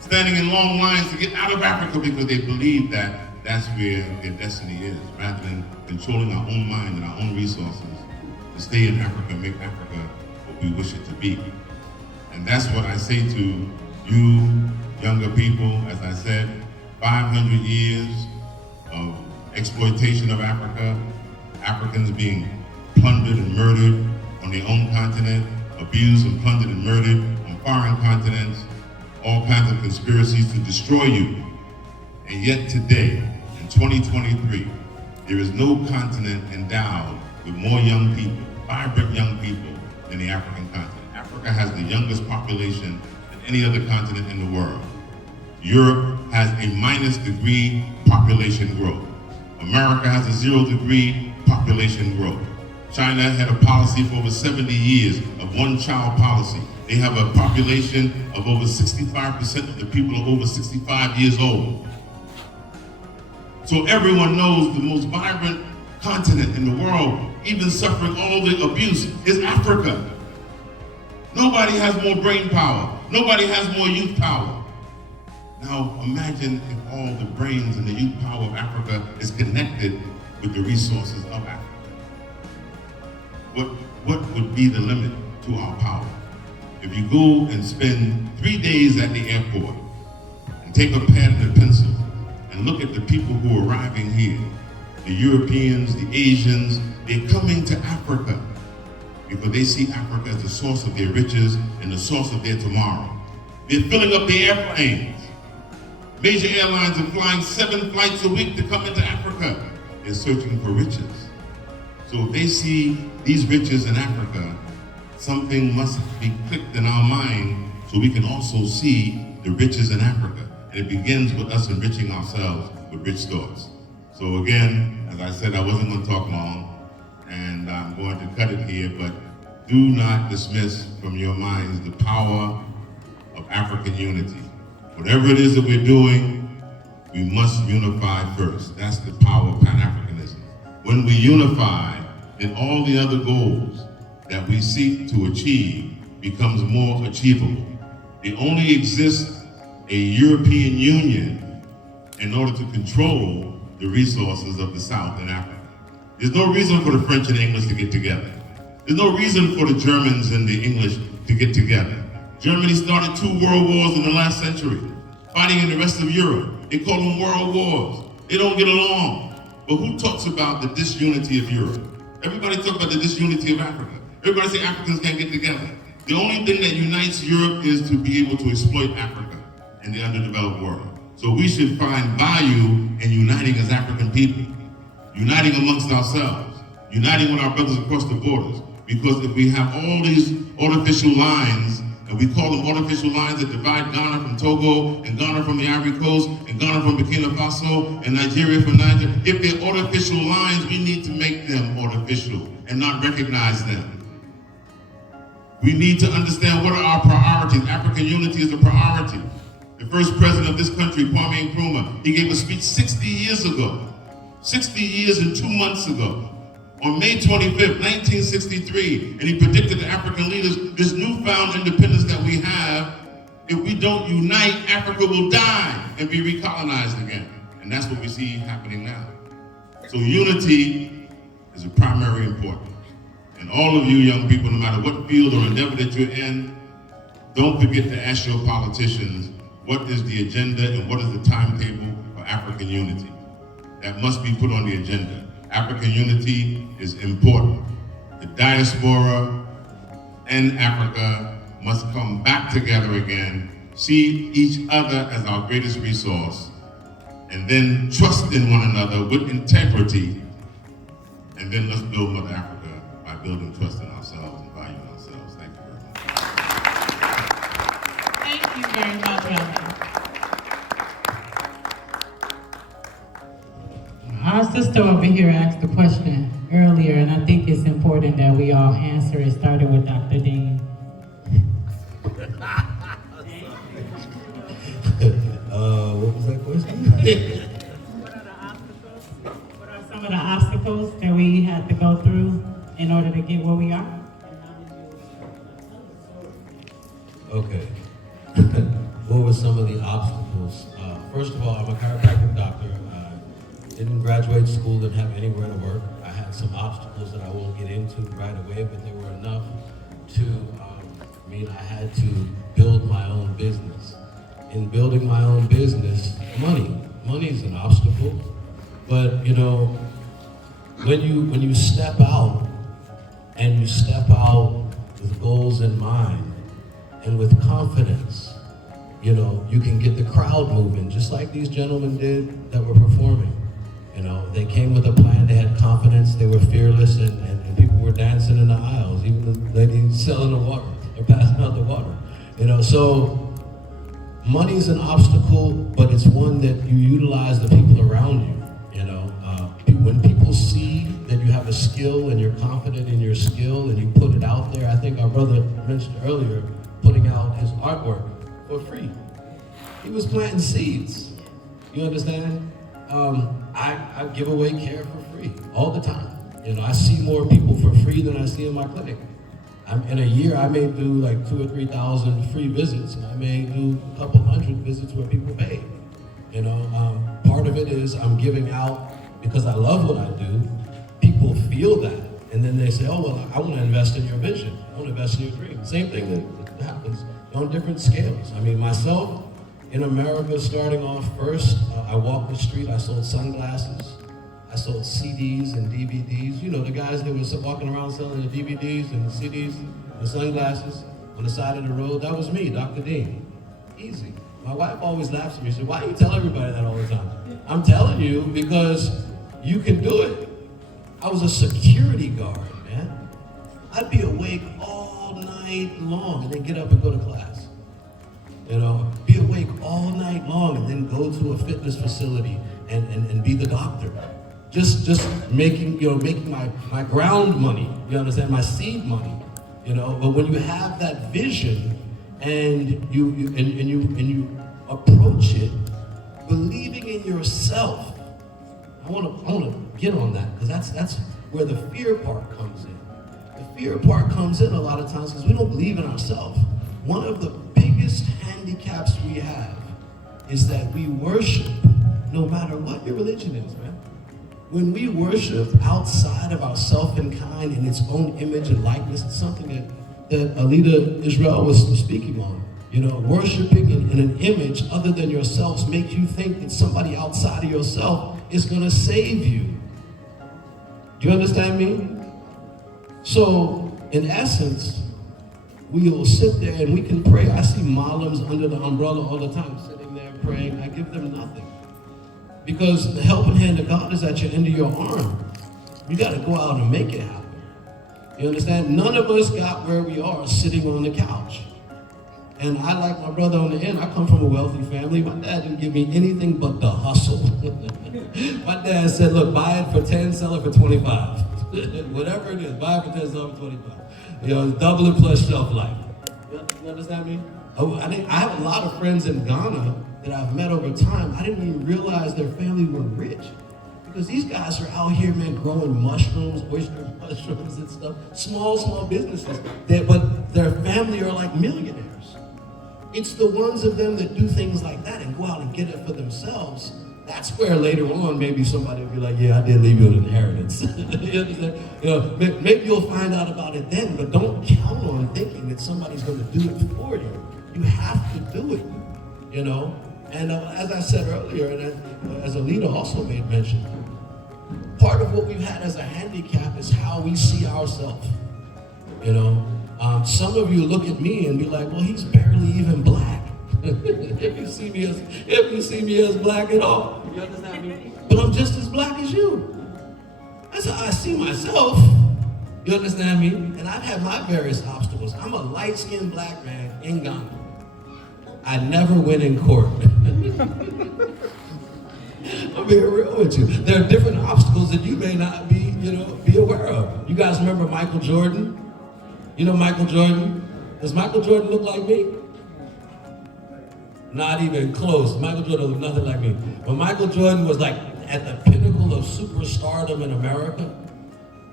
standing in long lines to get out of Africa because they believe that that's where their destiny is, rather than controlling our own mind and our own resources to stay in Africa and make Africa what we wish it to be. And that's what I say to you, younger people. As I said, 500 years of exploitation of Africa, Africans being plundered and murdered on their own continent, abused and plundered and murdered on foreign continents, all kinds of conspiracies to destroy you. And yet today, in 2023, there is no continent endowed with more young people, vibrant young people, than the African continent. Africa has the youngest population than any other continent in the world. Europe has a -degree population growth. America has a 0-degree population growth. China had a policy for over 70 years of one-child policy. They have a population of over 65% of the people are over 65 years old. So everyone knows the most vibrant continent in the world, even suffering all the abuse, is Africa. Nobody has more brain power. Nobody has more youth power. Now imagine if all the brains and the youth power of Africa is connected with the resources of Africa. What would be the limit to our power? If you go and spend 3 days at the airport and take a pen and a pencil and look at the people who are arriving here, the Europeans, the Asians, they're coming to Africa because they see Africa as the source of their riches and the source of their tomorrow. They're filling up the airplanes. Major airlines are flying 7 flights a week to come into Africa. They're searching for riches. So if they see these riches in Africa, something must be clicked in our mind so we can also see the riches in Africa. And it begins with us enriching ourselves with rich thoughts. So again, as I said, I wasn't going to talk long, and I'm going to cut it here, but do not dismiss from your minds the power of African unity. Whatever it is that we're doing, we must unify first. That's the power of Pan-Africanism. When we unify, then all the other goals that we seek to achieve becomes more achievable. There only exists a European Union in order to control the resources of the South in Africa. There's no reason for the French and the English to get together. There's no reason for the Germans and the English to get together. Germany started 2 world wars in the last century, fighting in the rest of Europe. They call them world wars. They don't get along. But who talks about the disunity of Europe? Everybody talks about the disunity of Africa. Everybody say Africans can't get together. The only thing that unites Europe is to be able to exploit Africa and the underdeveloped world. So we should find value in uniting as African people, uniting amongst ourselves, uniting with our brothers across the borders. Because if we have all these artificial lines, and we call them artificial lines that divide Ghana from Togo, and Ghana from the Ivory Coast, and Ghana from Burkina Faso, and Nigeria from Niger, if they're artificial lines, we need to make them artificial and not recognize them. We need to understand what are our priorities. African unity is a priority. The first president of this country, Kwame Nkrumah, he gave a speech 60 years ago, 60 years and 2 months ago, on May 25th, 1963, and he predicted to African leaders this newfound independence that we have If we don't unite, Africa will die and be recolonized again. And that's what we see happening now. So unity is of primary importance. And all of you young people, no matter what field or endeavor that you're in, don't forget to ask your politicians, what is the agenda and what is the timetable for African unity? That must be put on the agenda. African unity is important. The diaspora and Africa must come back together again, see each other as our greatest resource, and then trust in one another with integrity, and then let's build Mother Africa by building trust in ourselves and valuing ourselves. Thank you very much. Thank you very much, Reverend. Our sister over here asked a question earlier, and I think it's important that we all answer it, starting with Dr. Dean. What was that question? What are some of the obstacles that we had to go through in order to get where we are? Okay. What were some of the obstacles? First of all, I'm a chiropractic doctor. I didn't graduate school, didn't have anywhere to work. I had some obstacles that I won't get into right away, but they were enough to mean I had to build my own business. In building my own business, money is an obstacle. But you know, when you step out and you step out with goals in mind and with confidence, you know, you can get the crowd moving, just like these gentlemen did that were performing. You know, they came with a plan, they had confidence, they were fearless, and people were dancing in the aisles, even the lady selling the water, or passing out the water. You know, so money is an obstacle, but it's one that you utilize the people around you. You know, when people see that you have a skill and you're confident in your skill and you put it out there, I think our brother mentioned earlier, putting out his artwork for free. He was planting seeds. You understand? I give away care for free all the time. You know, I see more people for free than I see in my clinic. In a year, I may do like 2,000 or 3,000 free visits, and I may do a couple hundred visits where people pay. You know, part of it is I'm giving out because I love what I do. People feel that, and then they say, oh, well, I want to invest in your vision. I want to invest in your dream. Same thing that happens on different scales. I mean, myself, in America, starting off first, I walked the street, I sold sunglasses, I sold CDs and DVDs. You know, the guys that were walking around selling the DVDs and the CDs, the sunglasses on the side of the road, that was me, Dr. Dean. Easy. My wife always laughs at me. She said, why do you tell everybody that all the time? I'm telling you because you can do it. I was a security guard, man. I'd be awake all night long and then get up and go to class. You know, be awake all night long and then go to a fitness facility and be the doctor. Just making my ground money, you understand, my seed money, you know. But when you have that vision and you approach it, believing in yourself, I wanna get on that, because that's where the fear part comes in. The fear part comes in a lot of times because we don't believe in ourselves. One of the biggest handicaps we have is that we worship no matter what your religion is, man. When we worship outside of ourself and kind in its own image and likeness, it's something that Aleta Yasharahla was speaking on. You know, worshiping in an image other than yourselves makes you think that somebody outside of yourself is gonna save you. Do you understand me? So, in essence, we will sit there and we can pray. I see Malams under the umbrella all the time, sitting there praying. I give them nothing. Because the helping hand of God is at your end of your arm. You gotta go out and make it happen. You understand? None of us got where we are sitting on the couch. And I, like my brother on the end, I come from a wealthy family. My dad didn't give me anything but the hustle. My dad said, look, buy it for 10, sell it for 25. Whatever it is, buy it for 10, sell it for 25. You know, double it plus shelf life. You understand me? I have a lot of friends in Ghana that I've met over time. I didn't even realize their family were rich. Because these guys are out here, man, growing mushrooms, oyster mushrooms and stuff. Small businesses. But their family are like millionaires. It's the ones of them that do things like that and go out and get it for themselves. That's where later on maybe somebody will be like, yeah, I did leave you an inheritance. You understand? You know, maybe you'll find out about it then, but don't count on thinking that somebody's going to do it for you. You have to do it, you know? And as I said earlier, and as Aleta also made mention, part of what we've had as a handicap is how we see ourselves, you know? Some of you look at me and be like, well, he's barely even black. if you see me as black at all, you understand me? But I'm just as black as you. That's how I see myself. You understand me? And I've had my various obstacles. I'm a light-skinned black man in Ghana. I never win in court. I'm being real with you. There are different obstacles that you may not be aware of. You guys remember Michael Jordan? You know Michael Jordan? Does Michael Jordan look like me? Not even close. Michael Jordan looked nothing like me. But Michael Jordan was like at the pinnacle of superstardom in America.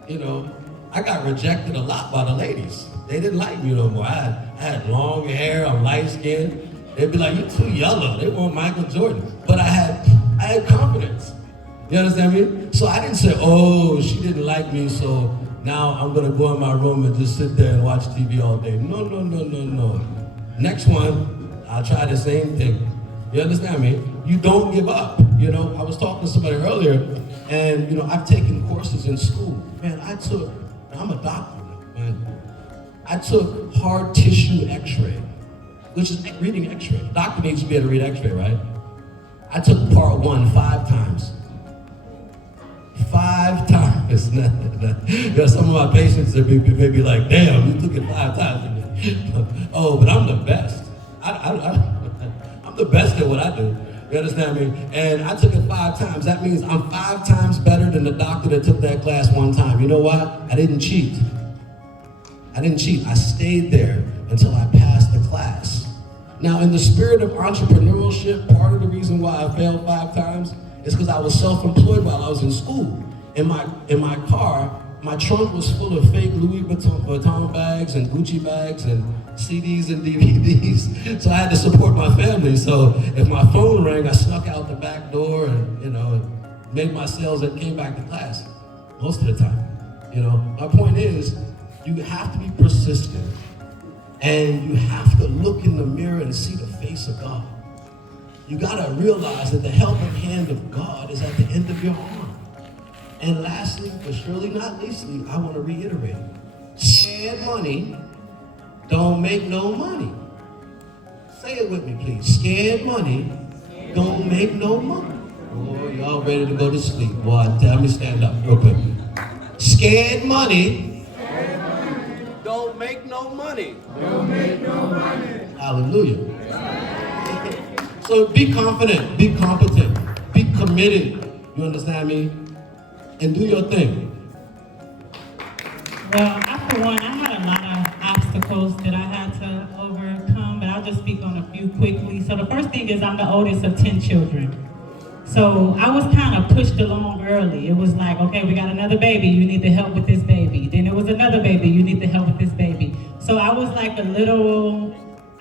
You know, I got rejected a lot by the ladies. They didn't like me no more. I had long hair, I'm light skinned. They'd be like, you're too yellow. They want Michael Jordan. But I had confidence. You understand me? So I didn't say, oh, she didn't like me, so now I'm gonna go in my room and just sit there and watch TV all day. No. Next one, I'll try the same thing. You understand me? You don't give up. You know, I was talking to somebody earlier, and you know, I've taken courses in school. Man, I'm a doctor, man. I took hard tissue x-ray, which is reading x-ray. The doctor needs to be able to read x-ray, right? I took part 1 5 times. 5 times. You know, some of my patients may be like, damn, you took it 5 times. Oh, but I'm the best. I'm the best at what I do. You understand me? And I took it 5 times. That means I'm 5 times better than the doctor that took that class 1 time. You know why? I didn't cheat. I stayed there until I passed the class. Now, in the spirit of entrepreneurship, part of the reason why I failed 5 times is because I was self-employed while I was in school. In my car, my trunk was full of fake Louis Vuitton bags and Gucci bags and CDs and DVDs. So I had to support my family. So if my phone rang, I snuck out the back door and, you know, made my sales and came back to class most of the time. You know, my point is, you have to be persistent and you have to look in the mirror and see the face of God. You gotta realize that the helping hand of God is at the end of your arm. And lastly, but surely not leastly, I want to reiterate, scared money don't make no money. Say it with me, please. Scared money don't make no money. Oh, y'all ready to go to sleep? Boy, tell me stand up real quick. Scared money don't make no money. Don't make no money. Hallelujah. So be confident, be competent, be committed. You understand me? And do your thing. Well, for one, I had a lot of obstacles that I had to overcome, but I'll just speak on a few quickly. So the first thing is I'm the oldest of 10 children. So I was kind of pushed along early. It was like, okay, we got another baby, you need to help with this baby. Then it was another baby, you need to help with this baby. So I was like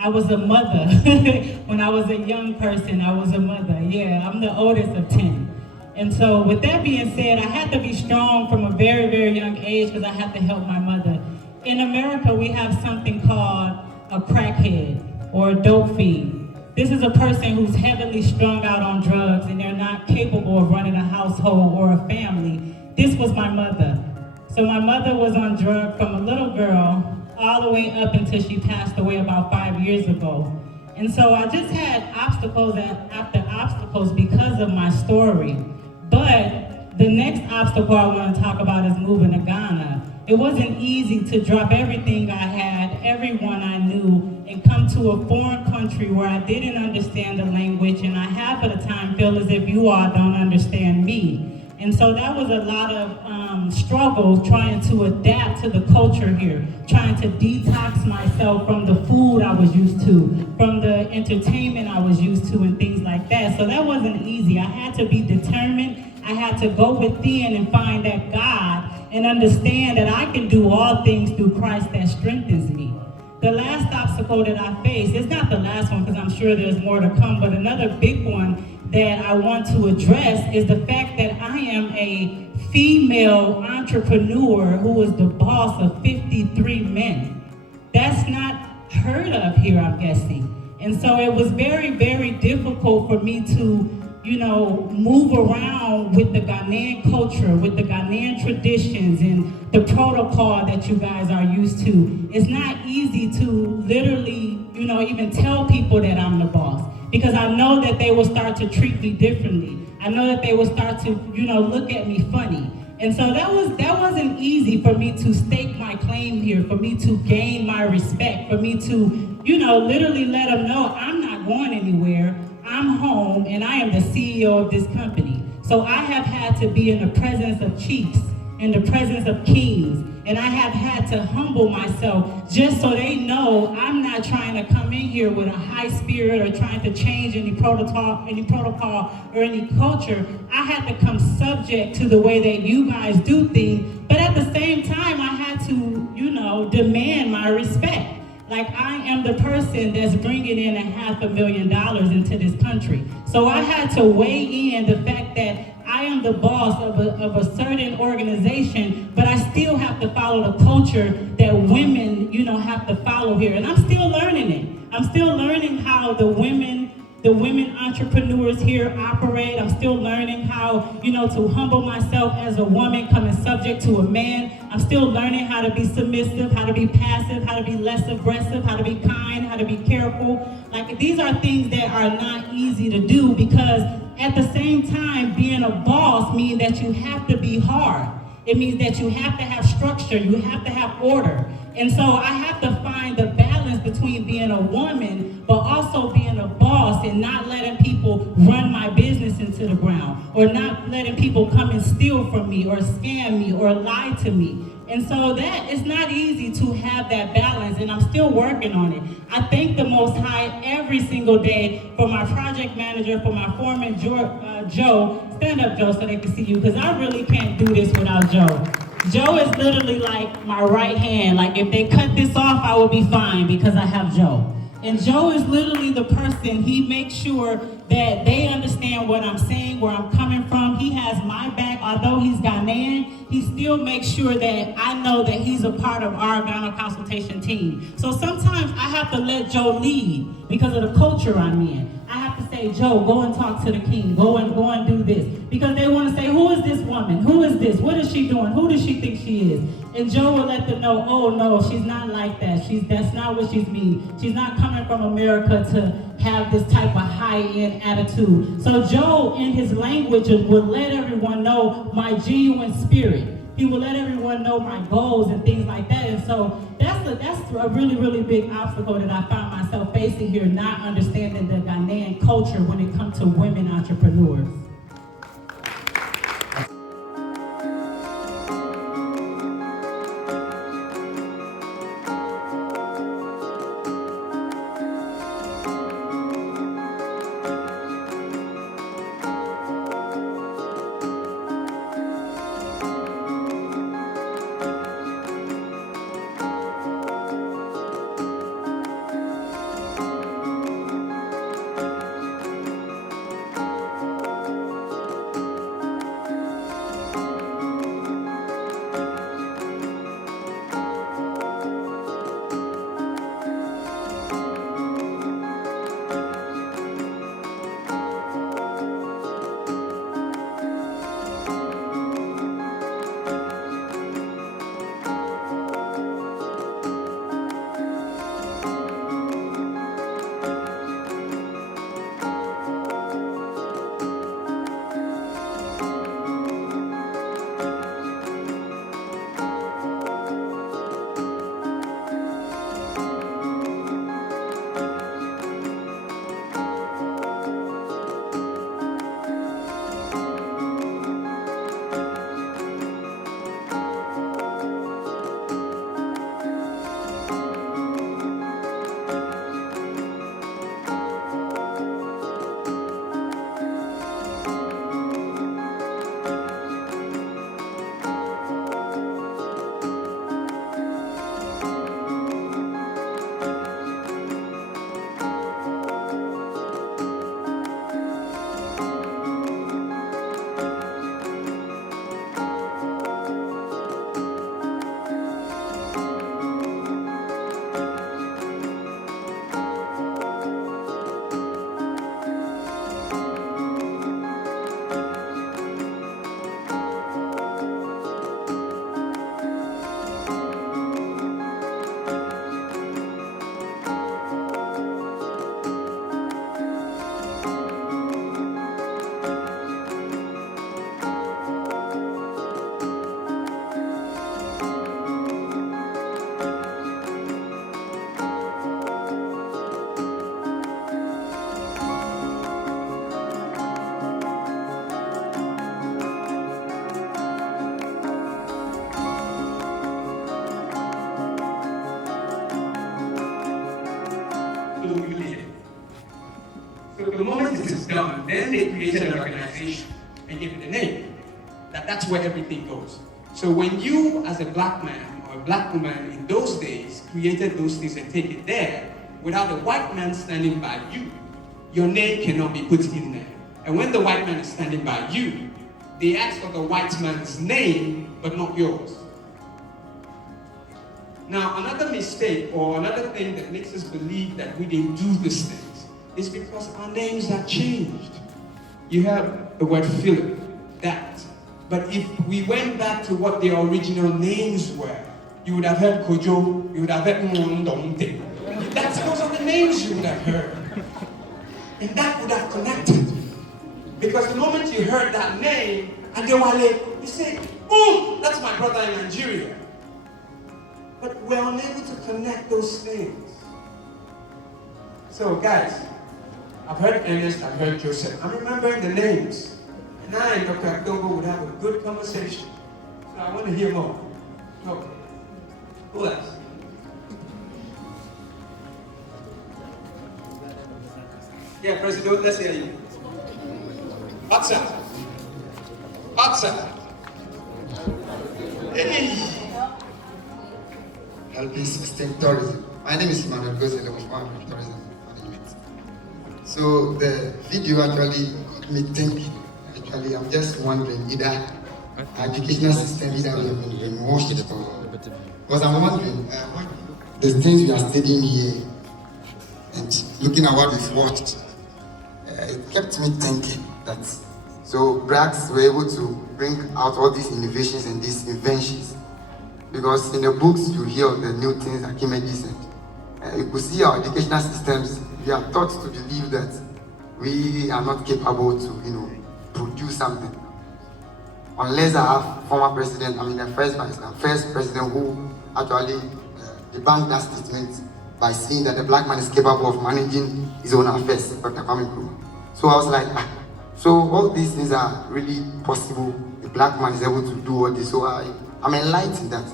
I was a mother. When I was a young person, I was a mother. Yeah, I'm the oldest of 10. And so with that being said, I had to be strong from a very, very young age because I had to help my mother. In America, we have something called a crackhead or a dope fiend. This is a person who's heavily strung out on drugs and they're not capable of running a household or a family. This was my mother. So my mother was on drugs from a little girl all the way up until she passed away about 5 years ago. And so I just had obstacles after obstacles because of my story. But the next obstacle I want to talk about is moving to Ghana. It wasn't easy to drop everything I had, everyone I knew, and come to a foreign country where I didn't understand the language, and I half of the time feel as if you all don't understand me. And so that was a lot of struggle trying to adapt to the culture here, trying to detox myself from the food I was used to, from the entertainment I was used to, and things like that. So that wasn't easy. I had to be determined. I had to go within and find that God and understand that I can do all things through Christ that strengthens me. the last obstacle that I faced, it's not the last one because I'm sure there's more to come, but another big one that I want to address is the fact that I am a female entrepreneur who is the boss of 53 men. That's not heard of here, I'm guessing. And so it was very, very difficult for me to, move around with the Ghanaian culture, with the Ghanaian traditions and the protocol that you guys are used to. It's not easy to literally, even tell people that I'm the boss, because I know that they will start to treat me differently. I know that they will start to, look at me funny. And so that wasn't easy for me to stake my claim here, for me to gain my respect, for me to, literally let them know I'm not going anywhere. I'm home and I am the CEO of this company. So I have had to be in the presence of chiefs, in the presence of kings, and I have had to humble myself just so they know I'm not trying to come in here with a high spirit or trying to change any protocol or any culture. I had to come subject to the way that you guys do things, but at the same time I had to, demand my respect. Like, I am the person that's bringing in $500,000 into this country. So I had to weigh in the fact that I am the boss of a certain organization, but I still have to follow the culture that women, have to follow here. And I'm still learning it. I'm still learning how the women entrepreneurs here operate. I'm still learning how, to humble myself as a woman coming subject to a man. I'm still learning how to be submissive, how to be passive, how to be less aggressive, how to be kind, how to be careful. Like, these are things that are not easy to do, because at the same time, being a boss means that you have to be hard. It means that you have to have structure, you have to have order. And so I have to find the balance between being a woman, but also being a boss and not letting people run my business into the ground, or not letting people come and steal from me or scam me or lie to me. And so that it's not easy to have that balance, and I'm still working on it. I thank the Most High every single day for my project manager, for my foreman, Joe. Stand up, Joe, so they can see you, because I really can't do this without Joe. Joe is literally like my right hand. Like, if they cut this off, I will be fine because I have Joe. And Joe is literally the person, he makes sure that they understand what I'm saying, where I'm coming from. He has my back. Although he's Ghanaian, he still makes sure that I know that he's a part of our Ghana consultation team. So sometimes I have to let Joe lead because of the culture I'm in. I have to say, Joe, go and talk to the king. Go and do this. Because they want to say, who is this woman? Who is this? What is she doing? Who does she think she is? And Joe will let them know, oh no, she's not like that. That's not what she's mean. She's not coming from America to have this type of high-end attitude. So Joe, in his language, would let everyone know my genuine spirit. He will let everyone know my goals and things like that. And so that's a really, really big obstacle that I found myself facing here, not understanding the Ghanaian culture when it comes to women entrepreneurs. done. Then they created an organization and gave it a name. That's where everything goes. So when you, as a black man or a black woman in those days, created those things and take it there, without a white man standing by you, your name cannot be put in there. And when the white man is standing by you, they ask for the white man's name, but not yours. Now, another mistake or another thing that makes us believe that we didn't do these things is because our names are changed. You have the word Philip, that. But if we went back to what their original names were, you would have heard Kojo, you would have heard Ndongte. Those are the names you would have heard. And that would have connected. Because the moment you heard that name, Adewale, you say, boom, that's my brother in Nigeria. But we're unable to connect those things. So guys, I've heard Ernest, I've heard Joseph. I'm remembering the names. And I and Dr. Adobo would have a good conversation. So I want to hear more. Okay. Who else? Yeah, President, let's hear you. What's up? What's up? Hey. Helping sustain tourism. My name is Emmanuel Gozele with Tourism Management. So the video actually got me thinking. Actually, I'm just wondering either educational system either we have been brainwashed or because I'm wondering the things we are studying here and looking at what we've watched, it kept me thinking that so blacks were able to bring out all these innovations and these inventions. Because in the books you hear of the new things Archimedes and you could see our educational systems, we are taught to believe that we are not capable to, produce something. Unless I have former president, the first president who actually debunked that statement by saying that the black man is capable of managing his own affairs, Dr. Kwame Nkrumah. So I was like, so all these things are really possible. The black man is able to do all this. So I'm enlightened that.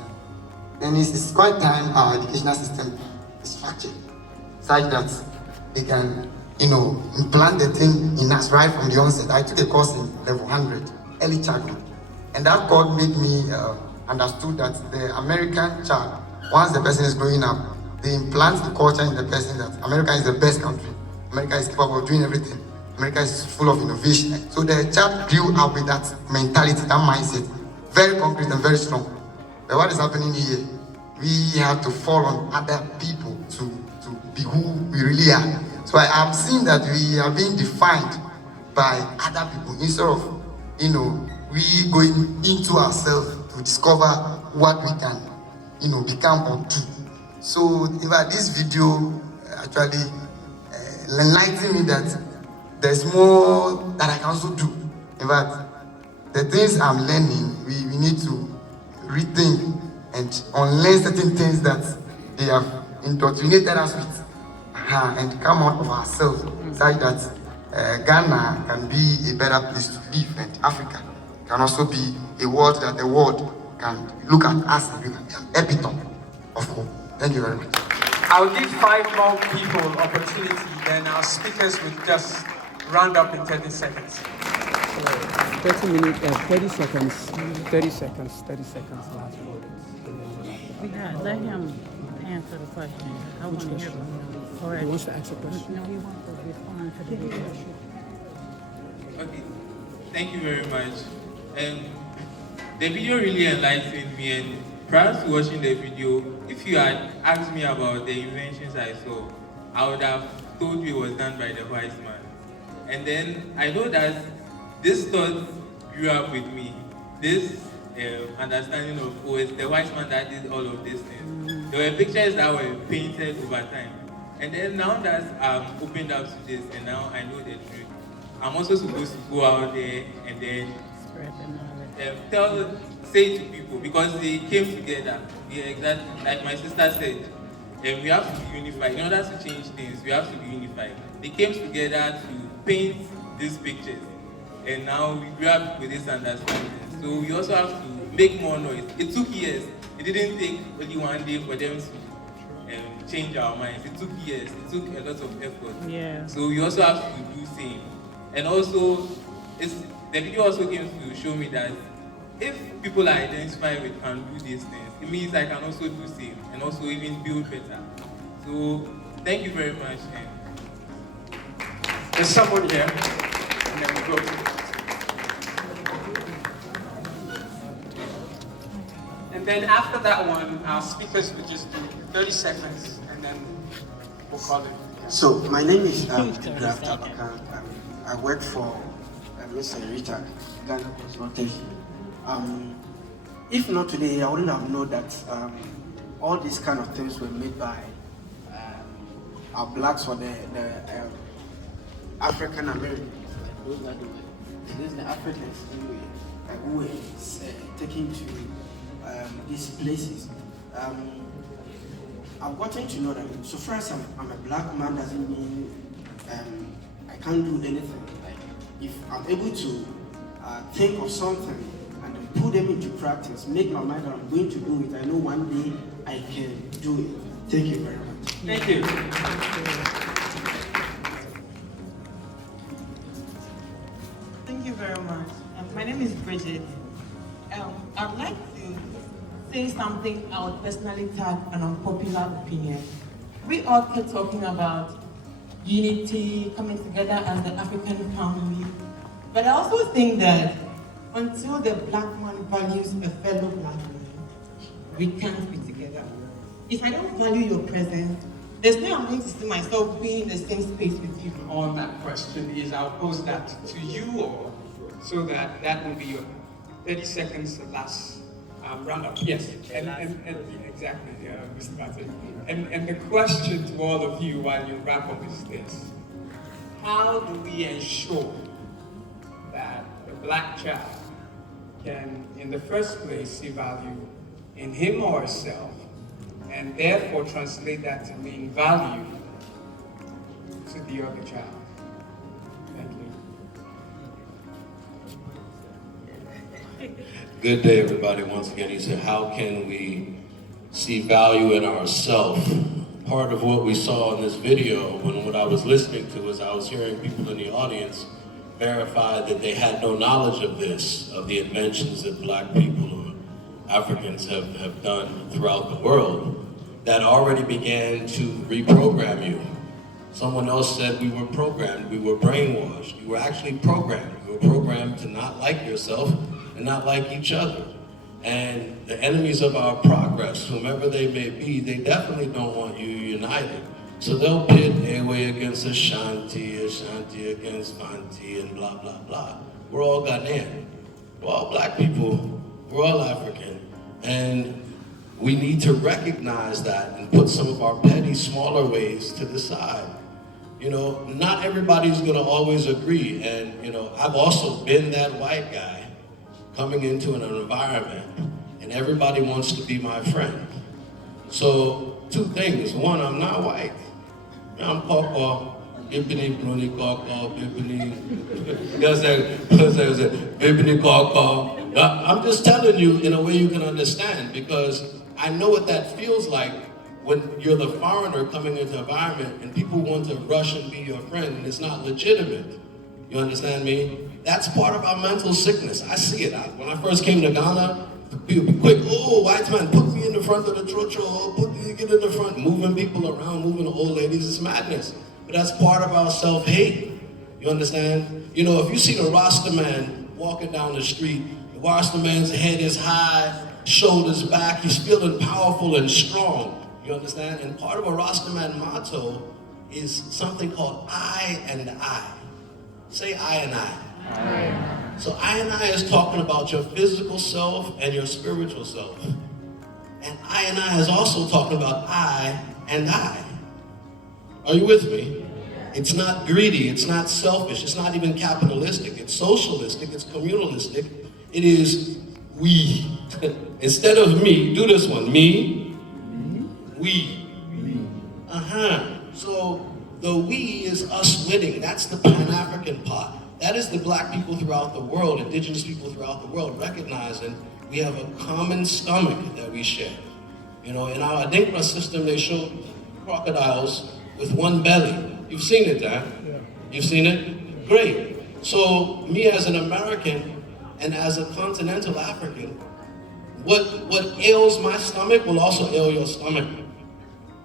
And it's quite time our educational system is structured such that they can, implant the thing in us right from the onset. I took a course in level 100, early childhood. And that course made me understood that the American child, once the person is growing up, they implant the culture in the person that America is the best country. America is capable of doing everything. America is full of innovation. So the child grew up with that mentality, that mindset, very concrete and very strong. But what is happening here? We have to fall on other people to be who we really are. So I am seeing that we are being defined by other people instead of, we going into ourselves to discover what we can, become or do. So in fact, this video actually enlightened me that there's more that I can also do. In fact, the things I'm learning, we need to rethink and unlearn certain things that they have indoctrinated us with and come out of ourselves such that Ghana can be a better place to live and Africa can also be a world that the world can look at us and be an epitome of hope. Thank you very much. I'll give 5 more people opportunity, then our speakers will just round up in 30 seconds. 30 minutes, 30 seconds, 30 seconds, 30 seconds last word. Let him answer the question. I want to hear from him. All right. He wants to answer the question. No, he wants to respond to the video. Okay, thank you very much. The video really enlightened me, and prior to watching the video, if you had asked me about the inventions I saw, I would have told you it was done by the white man. And then I know that this thought grew up with me. This understanding of, it's the white man that did all of these things. There were pictures that were painted over time. And then now that I'm opened up to this and now I know the truth, I'm also supposed to go out there and then say to people, because they came together, like my sister said, we have to be unified. In order to change things, we have to be unified. They came together to paint these pictures. And now we grew up with this understanding. So we also have to make more noise. It took years. It didn't take only one day for them to change our minds. It took years. It took a lot of effort. Yeah. So we also have to do same. And also, the video also came to show me that if people I identify with can do these things, it means I can also do same and also even build better. So thank you very much. There's someone here, and then we go. And then after that one, our speakers will just do 30 seconds, and then we'll call it. So my name is Ibrahim Tabaka. I work for Mr. Rita, Ghana Consultations. If not today, I wouldn't have known that all these kind of things were made by our blacks or the African Americans. Those are the Africans anyway, who were taken to these places. I've gotten to know that so far as I'm a black man doesn't mean I can't do anything. Like if I'm able to think of something and then put them into practice, make my mind that I'm going to do it, I know one day I can do it. Thank you very much. Thank you. Thank you very much. My name is Bridget. I'd like to say something I would personally tag an unpopular opinion. We all kept talking about unity, coming together as the African family. But I also think that until the black man values a fellow black man, we can't be together. If I don't value your presence, there's no way I'm going to see myself being in the same space with you. On that question is, I'll pose that to you all, so that will be your 30 seconds last roundup. Yes, and exactly, Mr. Martin. And the question to all of you while you wrap up is this: how do we ensure that the black child can, in the first place, see value in him or herself, and therefore translate that to mean value to the other child? Thank you. Good day, everybody. Once again, he said, how can we see value in ourselves? Part of what we saw in this video, when what I was listening to, is I was hearing people in the audience verify that they had no knowledge of this, of the inventions that black people or Africans have done throughout the world that already began to reprogram you. Someone else said we were programmed, we were brainwashed. You were actually programmed. You were programmed to not like yourself and not like each other. And the enemies of our progress, whomever they may be, they definitely don't want you united. So they'll pit Ewe against Ashanti, Ashanti against Fanti, and blah, blah, blah. We're all Ghanaian. We're all black people. We're all African. And we need to recognize that and put some of our petty, smaller ways to the side. You know, not everybody's gonna always agree. And, you know, I've also been that white guy coming into an environment and everybody wants to be my friend. So, two things. One, I'm not white. I'm Koko, Bibbini, Bruni, Koko, Bibbini, Bibbini, Koko. I'm just telling you in a way you can understand, because I know what that feels like when you're the foreigner coming into an environment and people want to rush and be your friend and it's not legitimate. You understand me? That's part of our mental sickness. I see it. When I first came to Ghana, people be quick, oh, white man, put me in the front of the trocho, get in the front, moving people around, moving the old ladies, it's madness. But that's part of our self-hate. You understand? You know, if you see the Rasta man walking down the street, the Rasta man's head is high, shoulders back, he's feeling powerful and strong. You understand? And part of a Rasta man motto is something called I and I. Say I and I. Aye. So I and I is talking about your physical self and your spiritual self. And I and I is also talking about I and I. Are you with me? It's not greedy, it's not selfish, it's not even capitalistic, it's socialistic, it's communalistic. It is we. Instead of me, do this one. Me, we. So the we is us winning. That's the Pan-African part. That is the black people throughout the world, indigenous people throughout the world, recognizing we have a common stomach that we share. You know, in our Adinkra system, they show crocodiles with one belly. You've seen it, huh? Yeah. You've seen it? Great. So me as an American and as a continental African, what ails my stomach will also ail your stomach.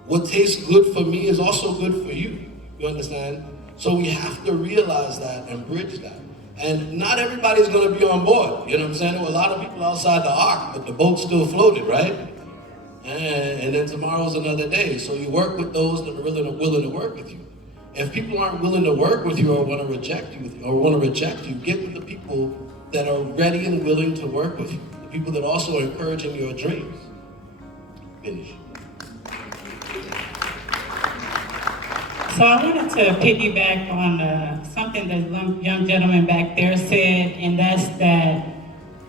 What tastes good for me is also good for you. You understand? So we have to realize that and bridge that. And not everybody's going to be on board. You know what I'm saying? There were a lot of people outside the ark, but the boat still floated, right? And then tomorrow's another day. So you work with those that are willing to work with you. If people aren't willing to work with you or want to reject you, get with the people that are ready and willing to work with you. The people that also are encouraging your dreams. Finish. So I wanted to piggyback on something that the young gentleman back there said, and that's that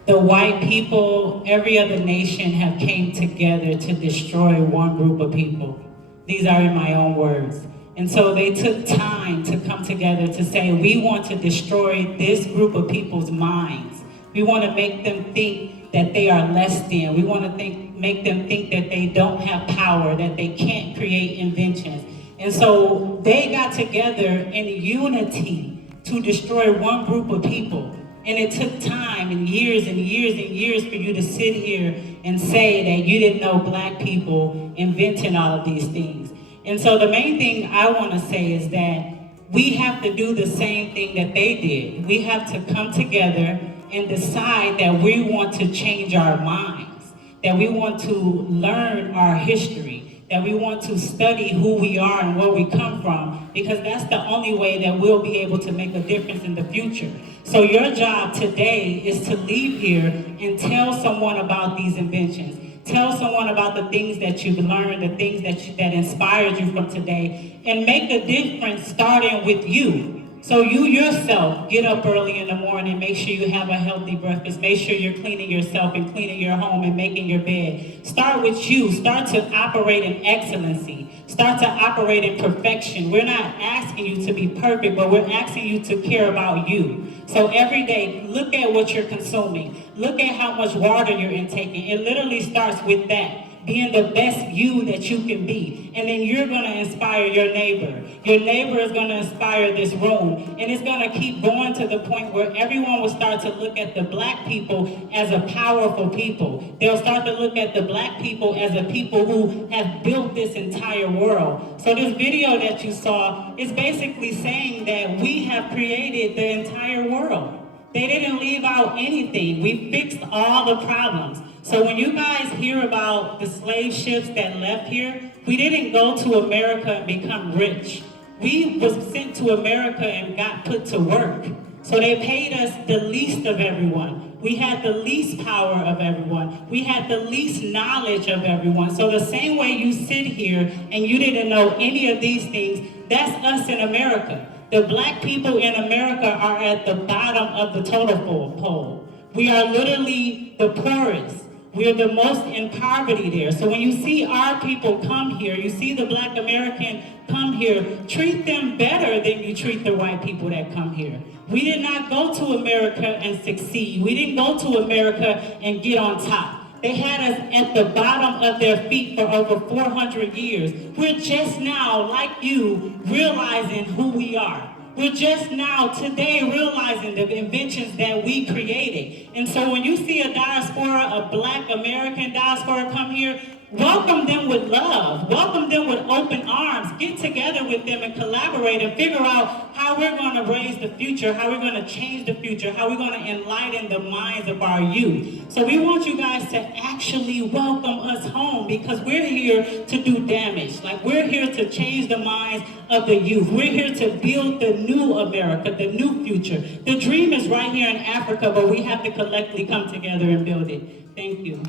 the white people, every other nation have came together to destroy one group of people. These are in my own words. And so they took time to come together to say, we want to destroy this group of people's minds. We want to make them think that they are less than. We want to make them think that they don't have power, that they can't create inventions. And so they got together in unity to destroy one group of people. And it took time and years and years and years for you to sit here and say that you didn't know black people inventing all of these things. And so the main thing I want to say is that we have to do the same thing that they did. We have to come together and decide that we want to change our minds, that we want to learn our history, that we want to study who we are and where we come from, because that's the only way that we'll be able to make a difference in the future. So your job today is to leave here and tell someone about these inventions. Tell someone about the things that you've learned, the things that inspired you from today, and make a difference starting with you. So you yourself get up early in the morning, make sure you have a healthy breakfast, make sure you're cleaning yourself and cleaning your home and making your bed. Start with you. Start to operate in excellency. Start to operate in perfection. We're not asking you to be perfect, but we're asking you to care about you. So every day, look at what you're consuming. Look at how much water you're intaking. It literally starts with that. Being the best you that you can be. And then you're going to inspire your neighbor. Your neighbor is going to inspire this room. And it's going to keep going to the point where everyone will start to look at the black people as a powerful people. They'll start to look at the black people as a people who have built this entire world. So this video that you saw is basically saying that we have created the entire world. They didn't leave out anything. We fixed all the problems. So when you guys hear about the slave ships that left here, we didn't go to America and become rich. We was sent to America and got put to work. So they paid us the least of everyone. We had the least power of everyone. We had the least knowledge of everyone. So the same way you sit here and you didn't know any of these things, that's us in America. The black people in America are at the bottom of the totem pole. We are literally the poorest. We're the most in poverty there. So when you see our people come here, you see the black American come here, treat them better than you treat the white people that come here. We did not go to America and succeed. We didn't go to America and get on top. They had us at the bottom of their feet for over 400 years. We're just now, like you, realizing who we are. We're just now, today, realizing the inventions that we created. And so when you see a diaspora, a black American diaspora come here, welcome them with love. Welcome them with open arms. Get together with them and collaborate and figure out how we're going to raise the future, how we're going to change the future, how we're going to enlighten the minds of our youth. So we want you guys to actually welcome us home, because we're here to do damage. Like, we're here to change the minds of the youth. We're here to build the new America, the new future. The dream is right here in Africa, but we have to collectively come together and build it. Thank you.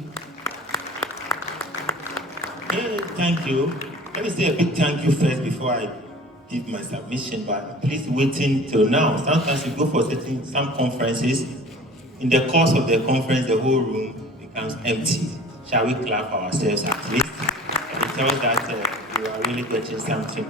Thank you. Let me say a big thank you first before I give my submission, but please waiting till now. Sometimes we go for some conferences. In the course of the conference, the whole room becomes empty. Shall we clap ourselves at least? It tells that you are really getting something